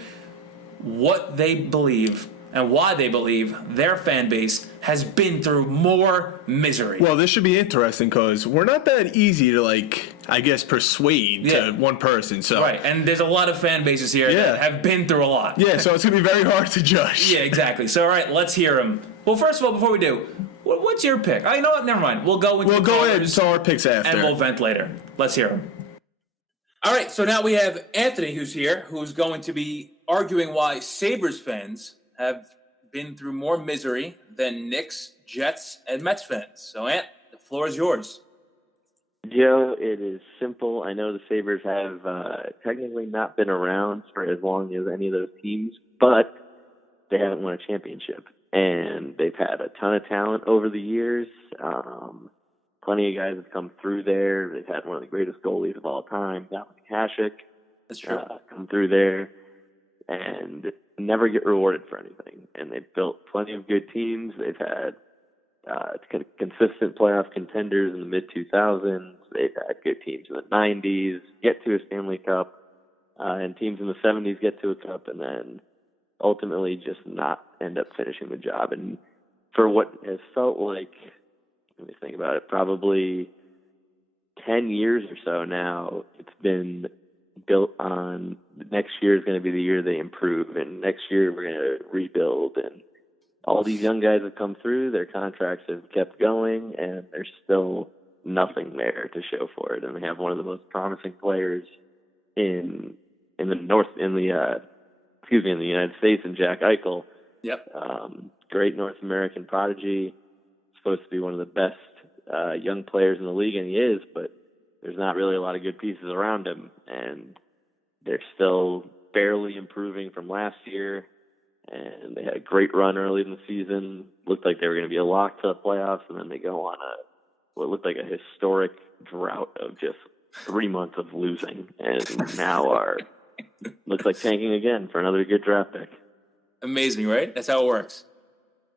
what they believe and why they believe their fan base has been through more misery. Well, this should be interesting because we're not that easy to, persuade to one person. So Right, and there's a lot of fan bases here that have been through a lot. Yeah, so it's going to be very hard to judge. Yeah, exactly. So, all right, let's hear them. Well, first of all, before we do, what's your pick? Oh, you know what? Never mind. We'll go ahead and tell our picks after. And we'll vent later. Let's hear them. All right, so now we have Anthony who's here, who's going to be arguing why Sabres fans have been through more misery than Knicks, Jets, and Mets fans. So, Ant, the floor is yours. Joe, it is simple. I know the Sabres have technically not been around for as long as any of those teams, but they haven't won a championship. And they've had a ton of talent over the years. Plenty of guys have come through there. They've had one of the greatest goalies of all time, Dominic Hasek. That's true. Come through there and never get rewarded for anything. And they've built plenty of good teams. They've had consistent playoff contenders in the mid-2000s. They've had good teams in the 90s, get to a Stanley Cup, and teams in the 70s get to a cup, and then ultimately just not end up finishing the job. And for what has felt like, let me think about it, probably 10 years or so now, it's been built on next year is going to be the year they improve, and next year we're going to rebuild. And all these young guys have come through, their contracts have kept going, and there's still nothing there to show for it. And they have one of the most promising players in the United States, in Jack Eichel. Yep. Great North American prodigy, supposed to be one of the best young players in the league, and he is, but there's not really a lot of good pieces around him, and they're still barely improving from last year. And they had a great run early in the season. Looked like they were going to be a lock to the playoffs, and then they go on what looked like a historic drought of just 3 months of losing, and now looks like tanking again for another good draft pick. Amazing, right? That's how it works.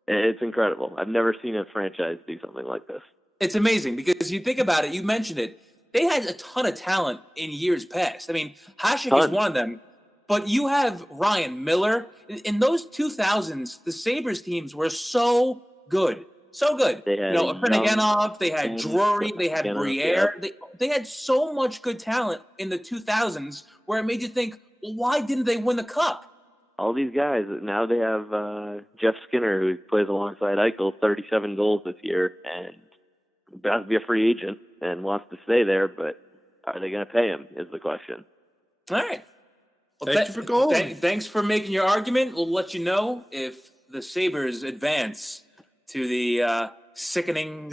It's incredible. I've never seen a franchise do something like this. It's amazing because you think about it, you mentioned it, they had a ton of talent in years past. I mean, Hasek is one of them. But you have Ryan Miller. In those 2000s, the Sabres teams were so good. So good. They had Afraniganov, they had Drury, they had Briere. They had so much good talent in the 2000s where it made you think, well, why didn't they win the Cup? All these guys, now they have Jeff Skinner, who plays alongside Eichel, 37 goals this year, and about to be a free agent and wants to stay there, but are they going to pay him is the question. All right. Well, Thank you for calling. Thanks for making your argument. We'll let you know if the Sabres advance to the sickening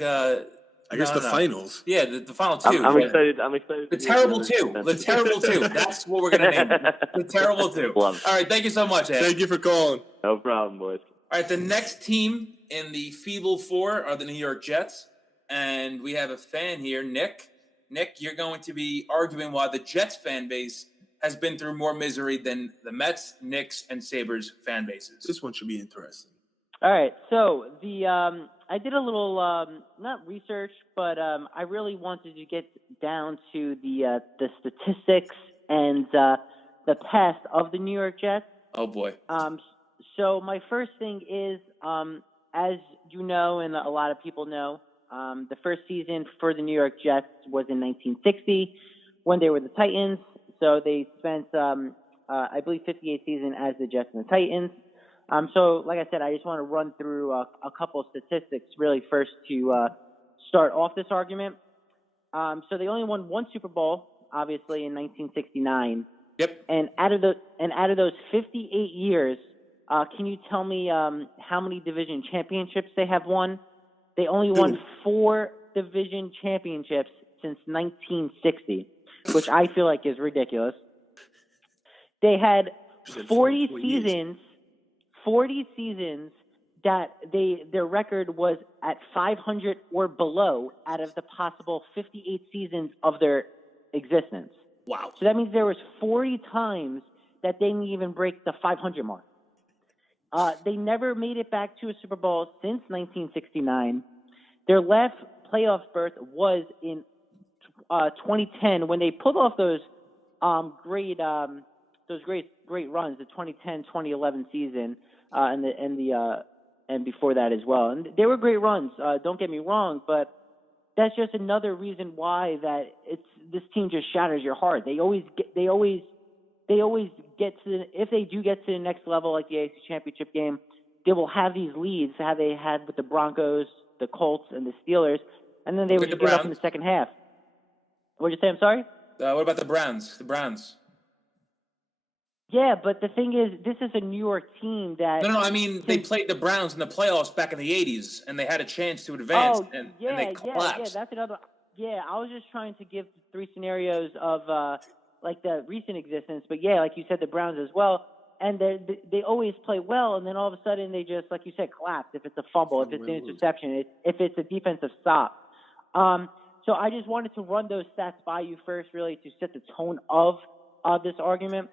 I guess No, the no. finals. Yeah, the final two. I'm excited. I'm excited. The to hear terrible other two. The contestants. terrible two. That's what we're gonna name it. The terrible two. Love it. All right, thank you so much, Ed. Thank you for calling. No problem, boys. All right, the next team in the Feeble Four are the New York Jets, and we have a fan here, Nick. Nick, you're going to be arguing why the Jets fan base has been through more misery than the Mets, Knicks, and Sabres fan bases. This one should be interesting. All right, so I did a little not research, but I really wanted to get down to the statistics and the past of the New York Jets. Oh boy. So my first thing is, as you know, and a lot of people know, the first season for the New York Jets was in 1960 when they were the Titans. So they spent, I believe, 58 seasons as the Jets and the Titans. So, like I said, I just want to run through a couple of statistics really first to start off this argument. So they only won one Super Bowl, obviously, in 1969. Yep. And out of those 58 years, can you tell me how many division championships they have won? They only won 4 division championships since 1960, which I feel like is ridiculous. They had 40 seasons. 40 seasons that their record was at 500 or below out of the possible 58 seasons of their existence. Wow. So that means there was 40 times that they didn't even break the 500 mark. They never made it back to a Super Bowl since 1969. Their last playoff berth was in 2010 when they pulled off those great runs, the 2010-2011 season. And before that as well, and they were great runs. Don't get me wrong, but that's just another reason why that this team just shatters your heart. They always get to if they do get to the next level, like the AFC Championship game, they will have these leads, how they had with the Broncos, the Colts, and the Steelers, and then they would just give it up in the second half. What did you say? I'm sorry. What about the Browns? The Browns. Yeah, but the thing is, this is a New York team that... No, I mean, they played the Browns in the playoffs back in the 80s, and they had a chance to advance, and they collapsed. Yeah, that's another... Yeah, I was just trying to give 3 scenarios of, like, the recent existence, but yeah, like you said, the Browns as well, and they always play well, and then all of a sudden they just, like you said, collapse. If it's a fumble, if it's an interception, if it's a defensive stop. So I just wanted to run those stats by you first, really, to set the tone of this argument.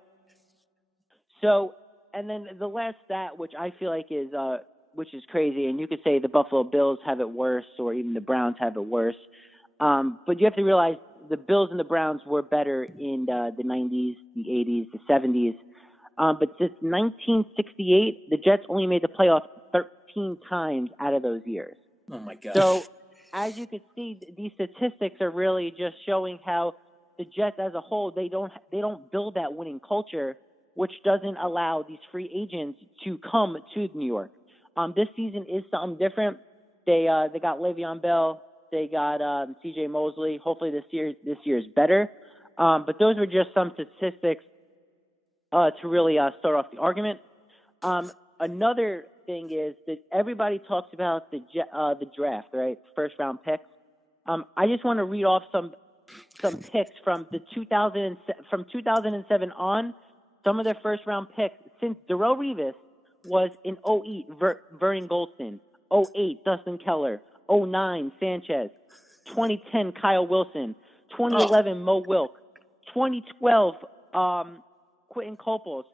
So, and then the last stat, which I feel like is, which is crazy, and you could say the Buffalo Bills have it worse, or even the Browns have it worse. But you have to realize the Bills and the Browns were better in the 90s, the 80s, the 70s. But since 1968, the Jets only made the playoffs 13 times out of those years. Oh my God! So, as you can see, these statistics are really just showing how the Jets, as a whole, they don't build that winning culture, which doesn't allow these free agents to come to New York. This season is something different. They got Le'Veon Bell. They got C.J. Mosley. Hopefully this year is better. But those were just some statistics to really start off the argument. Another thing is that everybody talks about the draft, right? First round picks. I just want to read off some picks from 2007 on. Some of their first-round picks, since Darrelle Revis was in 08, Vernon Goldson, 08, Dustin Keller, 09, Sanchez, 2010, Kyle Wilson, 2011, Mo Wilk, 2012, Quentin Coples,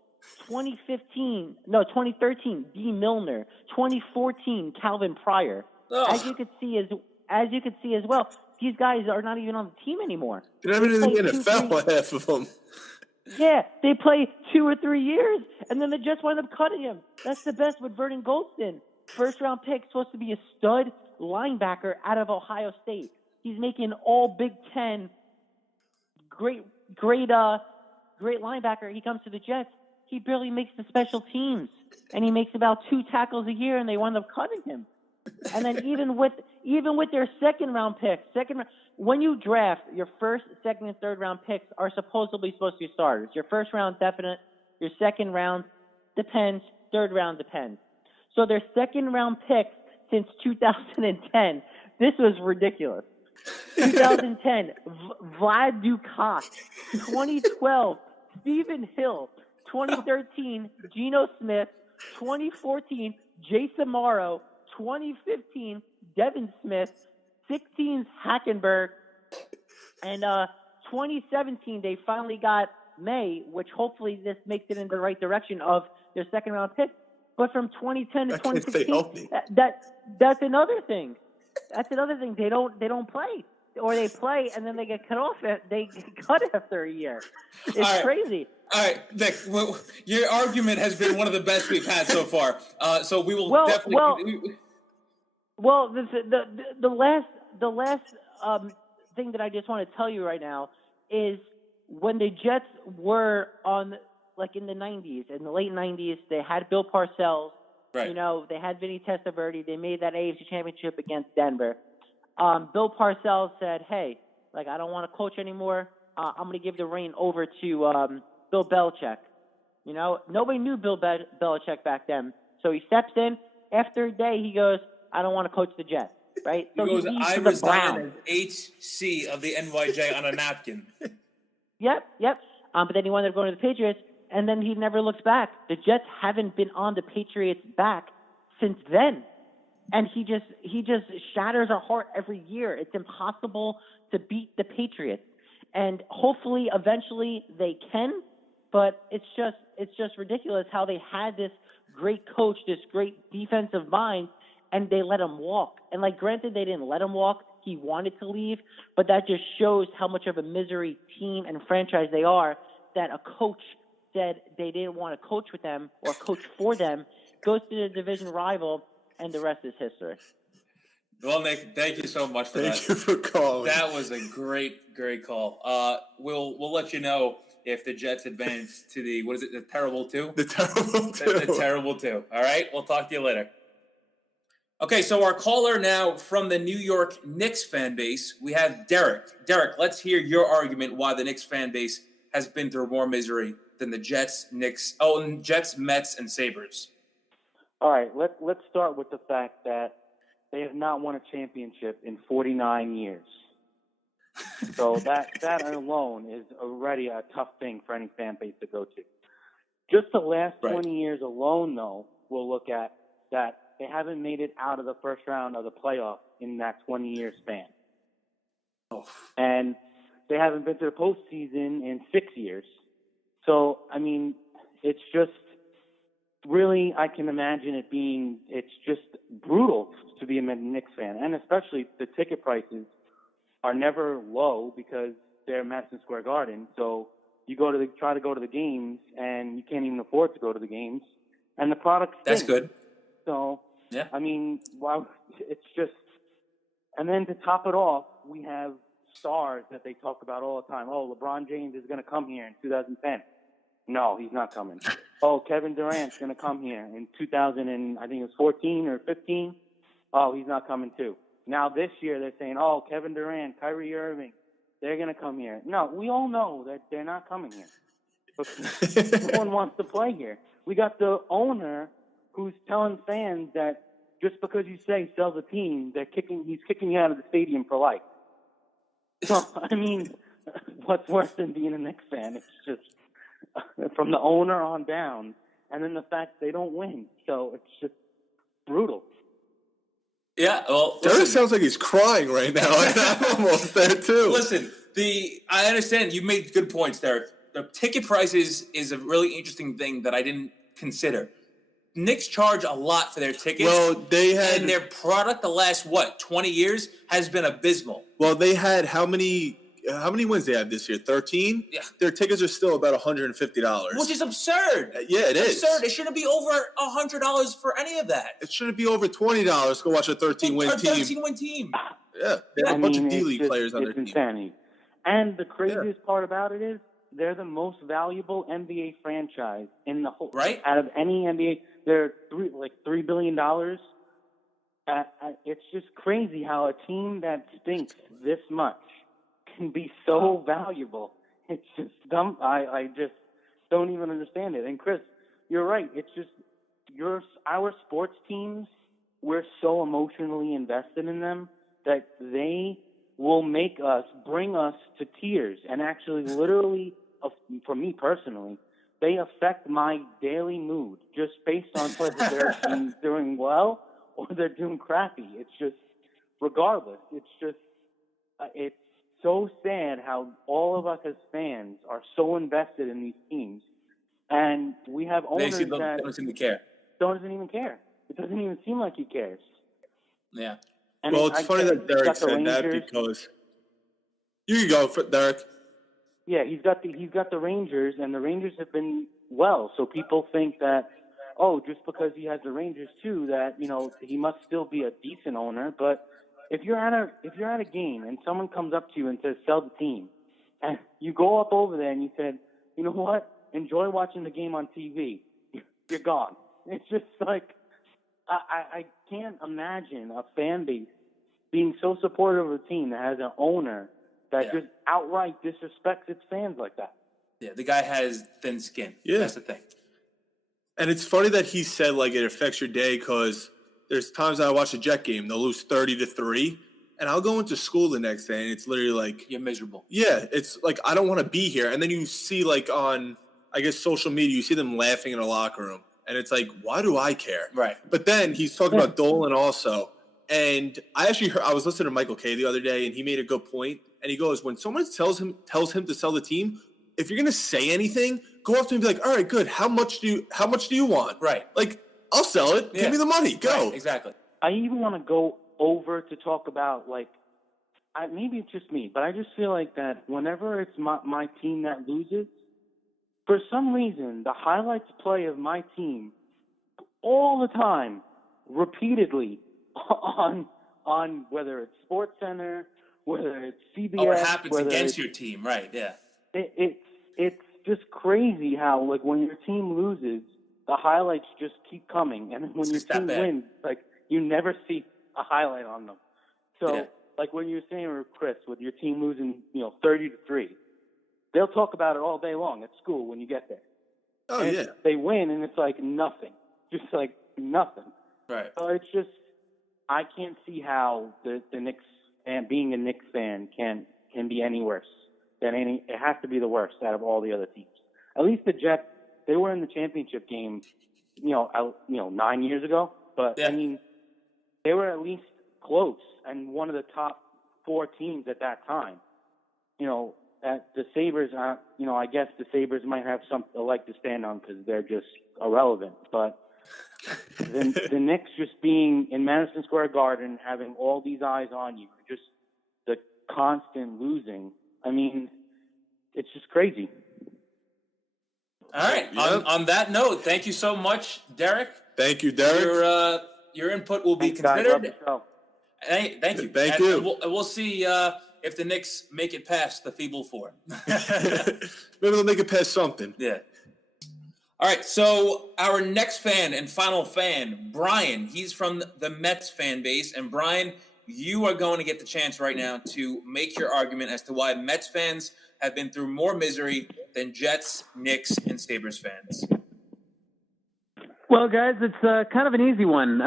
2013, D. Milner, 2014, Calvin Pryor. As you could see as well, these guys are not even on the team anymore. They're not even in the NFL, half of them. Yeah, they play 2 or 3 years, and then they just wind up cutting him. That's the best with Vernon Goldson. First-round pick, supposed to be a stud linebacker out of Ohio State. He's making all Big Ten. Great linebacker. He comes to the Jets. He barely makes the special teams, and he makes about 2 tackles a year, and they wind up cutting him. And then even with their second-round picks, when you draft, your first, second, and third-round picks are supposedly supposed to be starters. Your first round, definite. Your second round, depends. Third round, depends. So their second-round picks since 2010, this was ridiculous. 2010, Vlad Dukas. 2012, Stephen Hill. 2013, Geno Smith. 2014, Jason Morrow. 2015, Devin Smith. 16, Hackenberg. And 2017, they finally got May, which hopefully this makes it in the right direction of their second-round pick. But from 2010 to I can't stay 2016, healthy. that's another thing. That's another thing. They don't play, or they play and then they get cut off. They get cut after a year. It's crazy. All right, Nick. Well, your argument has been one of the best we've had so far. So we will definitely. Well, the last thing that I just want to tell you right now is when the Jets were on, like in the 90s, in the late 90s, they had Bill Parcells. Right. You know, they had Vinny Testaverde. They made that AFC Championship against Denver. Bill Parcells said, hey, like, I don't want to coach anymore. I'm going to give the reign over to Bill Belichick. You know, nobody knew Bill Belichick back then. So he steps in. After a day, he goes, I don't want to coach the Jets. Right? So he goes, leaves I to the resign Browns. as HC of the NYJ on a napkin. Yep. But then he wound up going to the Patriots, and then he never looks back. The Jets haven't been on the Patriots' back since then. And he just shatters our heart every year. It's impossible to beat the Patriots. And hopefully, eventually, they can. But it's just ridiculous how they had this great coach, this great defensive mind, and they let him walk. And, like, granted, they didn't let him walk. He wanted to leave. But that just shows how much of a misery team and franchise they are, that a coach said they didn't want to coach with them or coach for them, goes to the division rival, and the rest is history. Well, Nick, thank you so much for that. Thank you for calling. That was a great call. We'll let you know if the Jets advance to the, what is it, the Terrible Two? The Terrible Two. The Terrible Two. All right, we'll talk to you later. Okay, so our caller now from the New York Knicks fan base, we have Derek. Derek, let's hear your argument why the Knicks fan base has been through more misery than the Jets, Mets, and Sabres. All right, let's start with the fact that they have not won a championship in 49 years. So that alone is already a tough thing for any fan base to go to. Just the last 20 years alone, though, we'll look at that they haven't made it out of the first round of the playoffs in that 20-year span. Oh. And they haven't been to the postseason in 6 years. So, I mean, it's just really, I can imagine it's just brutal to be a Knicks fan. And especially the ticket prices are never low because they're Madison Square Garden. So you try to go to the games and you can't even afford to go to the games. And the product stinks. That's good. So, yeah. I mean, it's just, and then to top it off, we have stars that they talk about all the time. Oh, LeBron James is going to come here in 2010. No, he's not coming. Oh, Kevin Durant's going to come here in 2014 or 15. Oh, he's not coming too. Now this year they're saying, oh, Kevin Durant, Kyrie Irving, they're going to come here. No, we all know that they're not coming here. But no one wants to play here. We got the owner who's telling fans that just because you say sell the team, he's kicking you out of the stadium for life. So, I mean, what's worse than being a Knicks fan? It's just from the owner on down, and then the fact they don't win. So it's just brutal. Yeah, well, Derek sounds like he's crying right now. I'm almost there too. Listen, I understand you made good points, Derek. The ticket prices is a really interesting thing that I didn't consider. Knicks charge a lot for their tickets. Well, and their product the last 20 years has been abysmal. Well, they had how many wins they have this year? 13? Yeah. Their tickets are still about $150. Which is absurd. Yeah, it is. Absurd. It shouldn't be over $100 for any of that. It shouldn't be over $20 to go watch a 13-win team. 13-win team. Yeah. They have a bunch of D-League players on their team. It's insanity. And the craziest part about it is they're the most valuable NBA franchise in the whole. Right. Out of any NBA, they're $3 billion. It's just crazy how a team that stinks this much can be so valuable. It's just dumb. I just don't even understand it. And Chris, you're right. It's just our sports teams, we're so emotionally invested in them that they will bring us to tears, and actually literally, for me personally, they affect my daily mood just based on whether they're doing well or they're doing crappy. It's just, regardless, it's so sad how all of us as fans are so invested in these teams, and we have owners that don't seem to care. doesn't even care. It doesn't even seem like he cares. Yeah. And Well, it's funny that Derek said that because you can go, Derek. Yeah, he's got the Rangers, and the Rangers have been well. So people think that, just because he has the Rangers too, that he must still be a decent owner. But if you're at a game and someone comes up to you and says sell the team, and you go up over there and you said, you know what, enjoy watching the game on TV, you're gone. It's just like I can't imagine a fan base being so supportive of a team that has an owner that just outright disrespects its fans like that. Yeah, the guy has thin skin. Yeah. That's the thing. And it's funny that he said, like, it affects your day because there's times I watch a Jet game, they'll lose 30-3, and I'll go into school the next day, and it's literally like... You're miserable. Yeah, it's like, I don't want to be here. And then you see, like, on, I guess, social media, you see them laughing in a locker room, and it's like, why do I care? Right. But then he's talking about Dolan also, and I was listening to Michael Kay the other day, and he made a good point. And he goes, when someone tells him to sell the team, if you're going to say anything, go up to him and be like, all right, good. How much do you want? Right. Like, I'll sell it. Yeah. Give me the money. Go. Right, exactly. I even want to go over to talk about, like, maybe it's just me, but I just feel like that whenever it's my team that loses, for some reason, the highlights play of my team all the time, repeatedly, on whether it's SportsCenter, whether it's CBS. Oh, it happens whether against your team, right, yeah. It's just crazy how, like, when your team loses, the highlights just keep coming. And when your team wins, like, you never see a highlight on them. So, like when you were saying with Chris, with your team losing, 30-3, they'll talk about it all day long at school when you get there. Oh, and yeah. They win, and it's like nothing. Just like nothing. Right. So it's just, I can't see how the Knicks, and being a Knicks fan, can be any worse than it has to be the worst out of all the other teams. At least the Jets, they were in the championship game, 9 years ago. But, I mean, they were at least close and one of the top 4 teams at that time. At the Sabres, I guess the Sabres might have something to like to stand on because they're just irrelevant. But the Knicks just being in Madison Square Garden, having all these eyes on you, just the constant losing. I mean, it's just crazy. All right. Yep. On that note, thank you so much, Derek. Thank you, Derek. Your input will be Thanks, guys. considered. Love the show. Hey, thank you. Thank you. And we'll see if the Knicks make it past the Feeble Four. Maybe they'll make it past something. Yeah. All right, so our next fan and final fan, Brian, he's from the Mets fan base. And Brian, you are going to get the chance right now to make your argument as to why Mets fans have been through more misery than Jets, Knicks, and Sabres fans. Well, guys, it's kind of an easy one.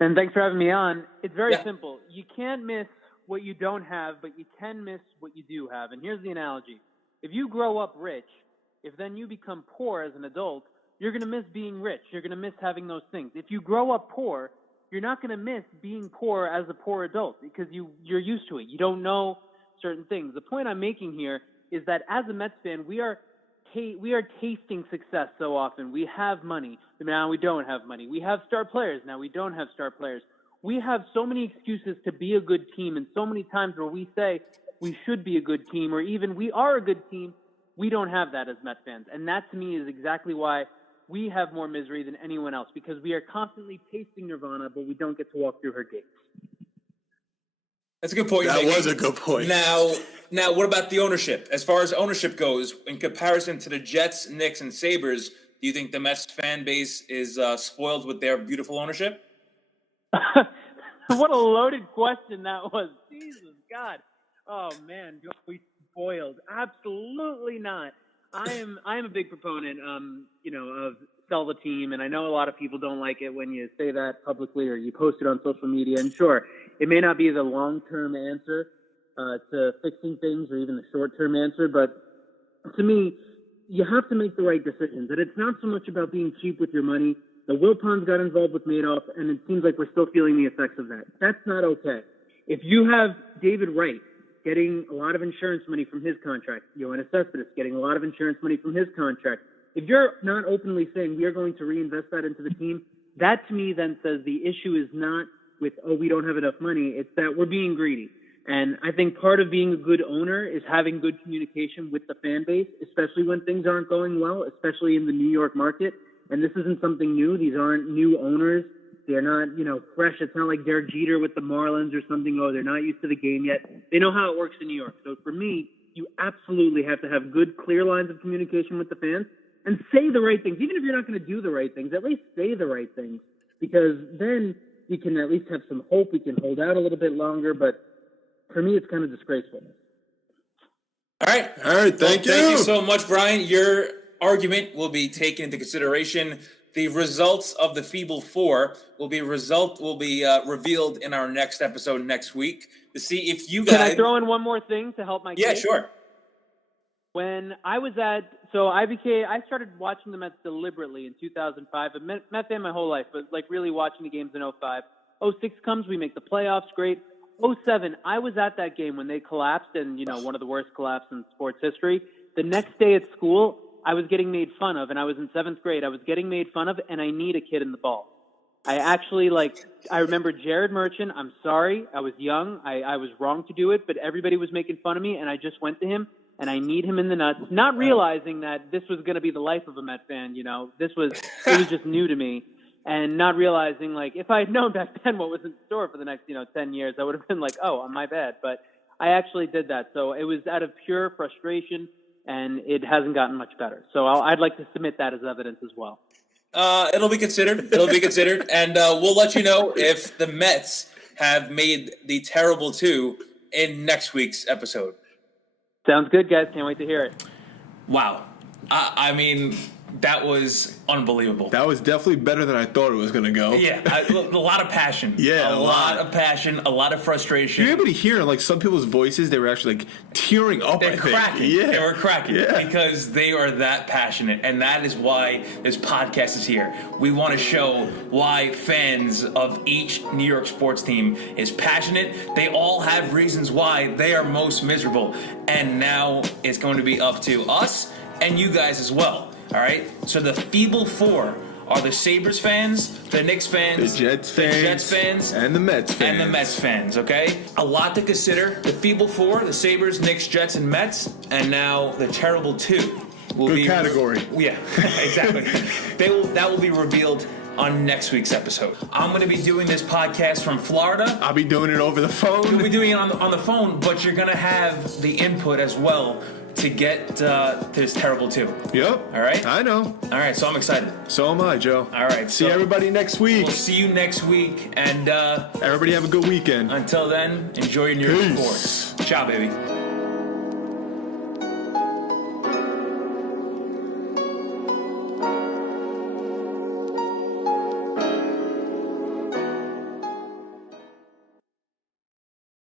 And thanks for having me on. It's very simple. You can't miss what you don't have, but you can miss what you do have. And here's the analogy. If you grow up rich, if then you become poor as an adult, you're going to miss being rich. You're going to miss having those things. If you grow up poor, you're not going to miss being poor as a poor adult because you're used to it. You don't know certain things. The point I'm making here is that as a Mets fan, we are tasting success so often. We have money. Now we don't have money. We have star players. Now we don't have star players. We have so many excuses to be a good team, and so many times where we say we should be a good team or even we are a good team, we don't have that as Mets fans. And that, to me, is exactly why we have more misery than anyone else, because we are constantly tasting nirvana, but we don't get to walk through her gates. That's a good point. That was a good point. Now, what about the ownership? As far as ownership goes, in comparison to the Jets, Knicks, and Sabres, do you think the Mets fan base is spoiled with their beautiful ownership? What a loaded question that was. Jesus, God. Oh, man, do we spoiled? Absolutely not. I am a big proponent, of sell the team, and I know a lot of people don't like it when you say that publicly or you post it on social media. And sure, It may not be the long-term answer to fixing things or even the short-term answer, but to me, you have to make the right decisions. And it's not so much about being cheap with your money. The Wilpons got involved with Madoff, and it seems like we're still feeling the effects of that. That's not okay. If you have David Wright getting a lot of insurance money from his contract, Yoenis Cespedes getting a lot of insurance money from his contract, if you're not openly saying we are going to reinvest that into the team, that to me then says the issue is not with, oh, we don't have enough money. It's that we're being greedy. And I think part of being a good owner is having good communication with the fan base, especially when things aren't going well, especially in the New York market. And this isn't something new. These aren't new owners. They're not, fresh. It's not like Derek Jeter with the Marlins or something. Oh, they're not used to the game yet. They know how it works in New York. So for me, you absolutely have to have good, clear lines of communication with the fans and say the right things. Even if you're not going to do the right things, at least say the right things, because then you can at least have some hope. We can hold out a little bit longer. But for me, it's kind of disgraceful. All right. Thank you. Thank you so much, Brian. Your argument will be taken into consideration. The results of the Feeble Four will be revealed in our next episode next week to see if you guys. Can I throw in one more thing to help my case? Yeah, sure. When I started watching the Mets deliberately in 2005. I've Met fan my whole life, but like really watching the games in 05. 06 comes, we make the playoffs, great. 07, I was at that game when they collapsed, and one of the worst collapses in sports history. The next day at school, I was getting made fun of, and I was in 7th grade. I was getting made fun of, and I need a kid in the ball. I actually, I remember Jared Merchant. I'm sorry. I was young. I was wrong to do it, but everybody was making fun of me, and I just went to him, and I need him in the nuts, not realizing that this was going to be the life of a Met fan, it was just new to me, and not realizing, if I had known back then what was in store for the next, 10 years, I would have been like, oh, my bad, but I actually did that, so it was out of pure frustration, and it hasn't gotten much better. So I'd like to submit that as evidence as well. It'll be considered. And we'll let you know if the Mets have made the terrible 2 in next week's episode. Sounds good, guys. Can't wait to hear it. Wow. I mean, that was unbelievable. That was definitely better than I thought it was going to go. Yeah, a lot of passion. Yeah, a lot of passion, a lot of frustration. You're able to hear some people's voices. They were actually tearing up. They're cracking. Yeah, they were cracking because they are that passionate, and that is why this podcast is here. We want to show why fans of each New York sports team is passionate. They all have reasons why they are most miserable, and now it's going to be up to us and you guys as well. All right, so the Feeble Four are the Sabres fans, the Knicks fans, the Jets fans, and the Mets fans. Okay? A lot to consider. The Feeble Four, the Sabres, Knicks, Jets, and Mets, and now the Terrible 2. Good category. Yeah, exactly. That will be revealed on next week's episode. I'm going to be doing this podcast from Florida. I'll be doing it over the phone. You'll be doing it on the phone, but you're going to have the input as well to get to this Terrible 2. Yep. All right? I know. All right, so I'm excited. So am I, Joe. All right. See everybody next week. We'll see you next week, and everybody have a good weekend. Until then, enjoy your New York sports. Ciao, baby.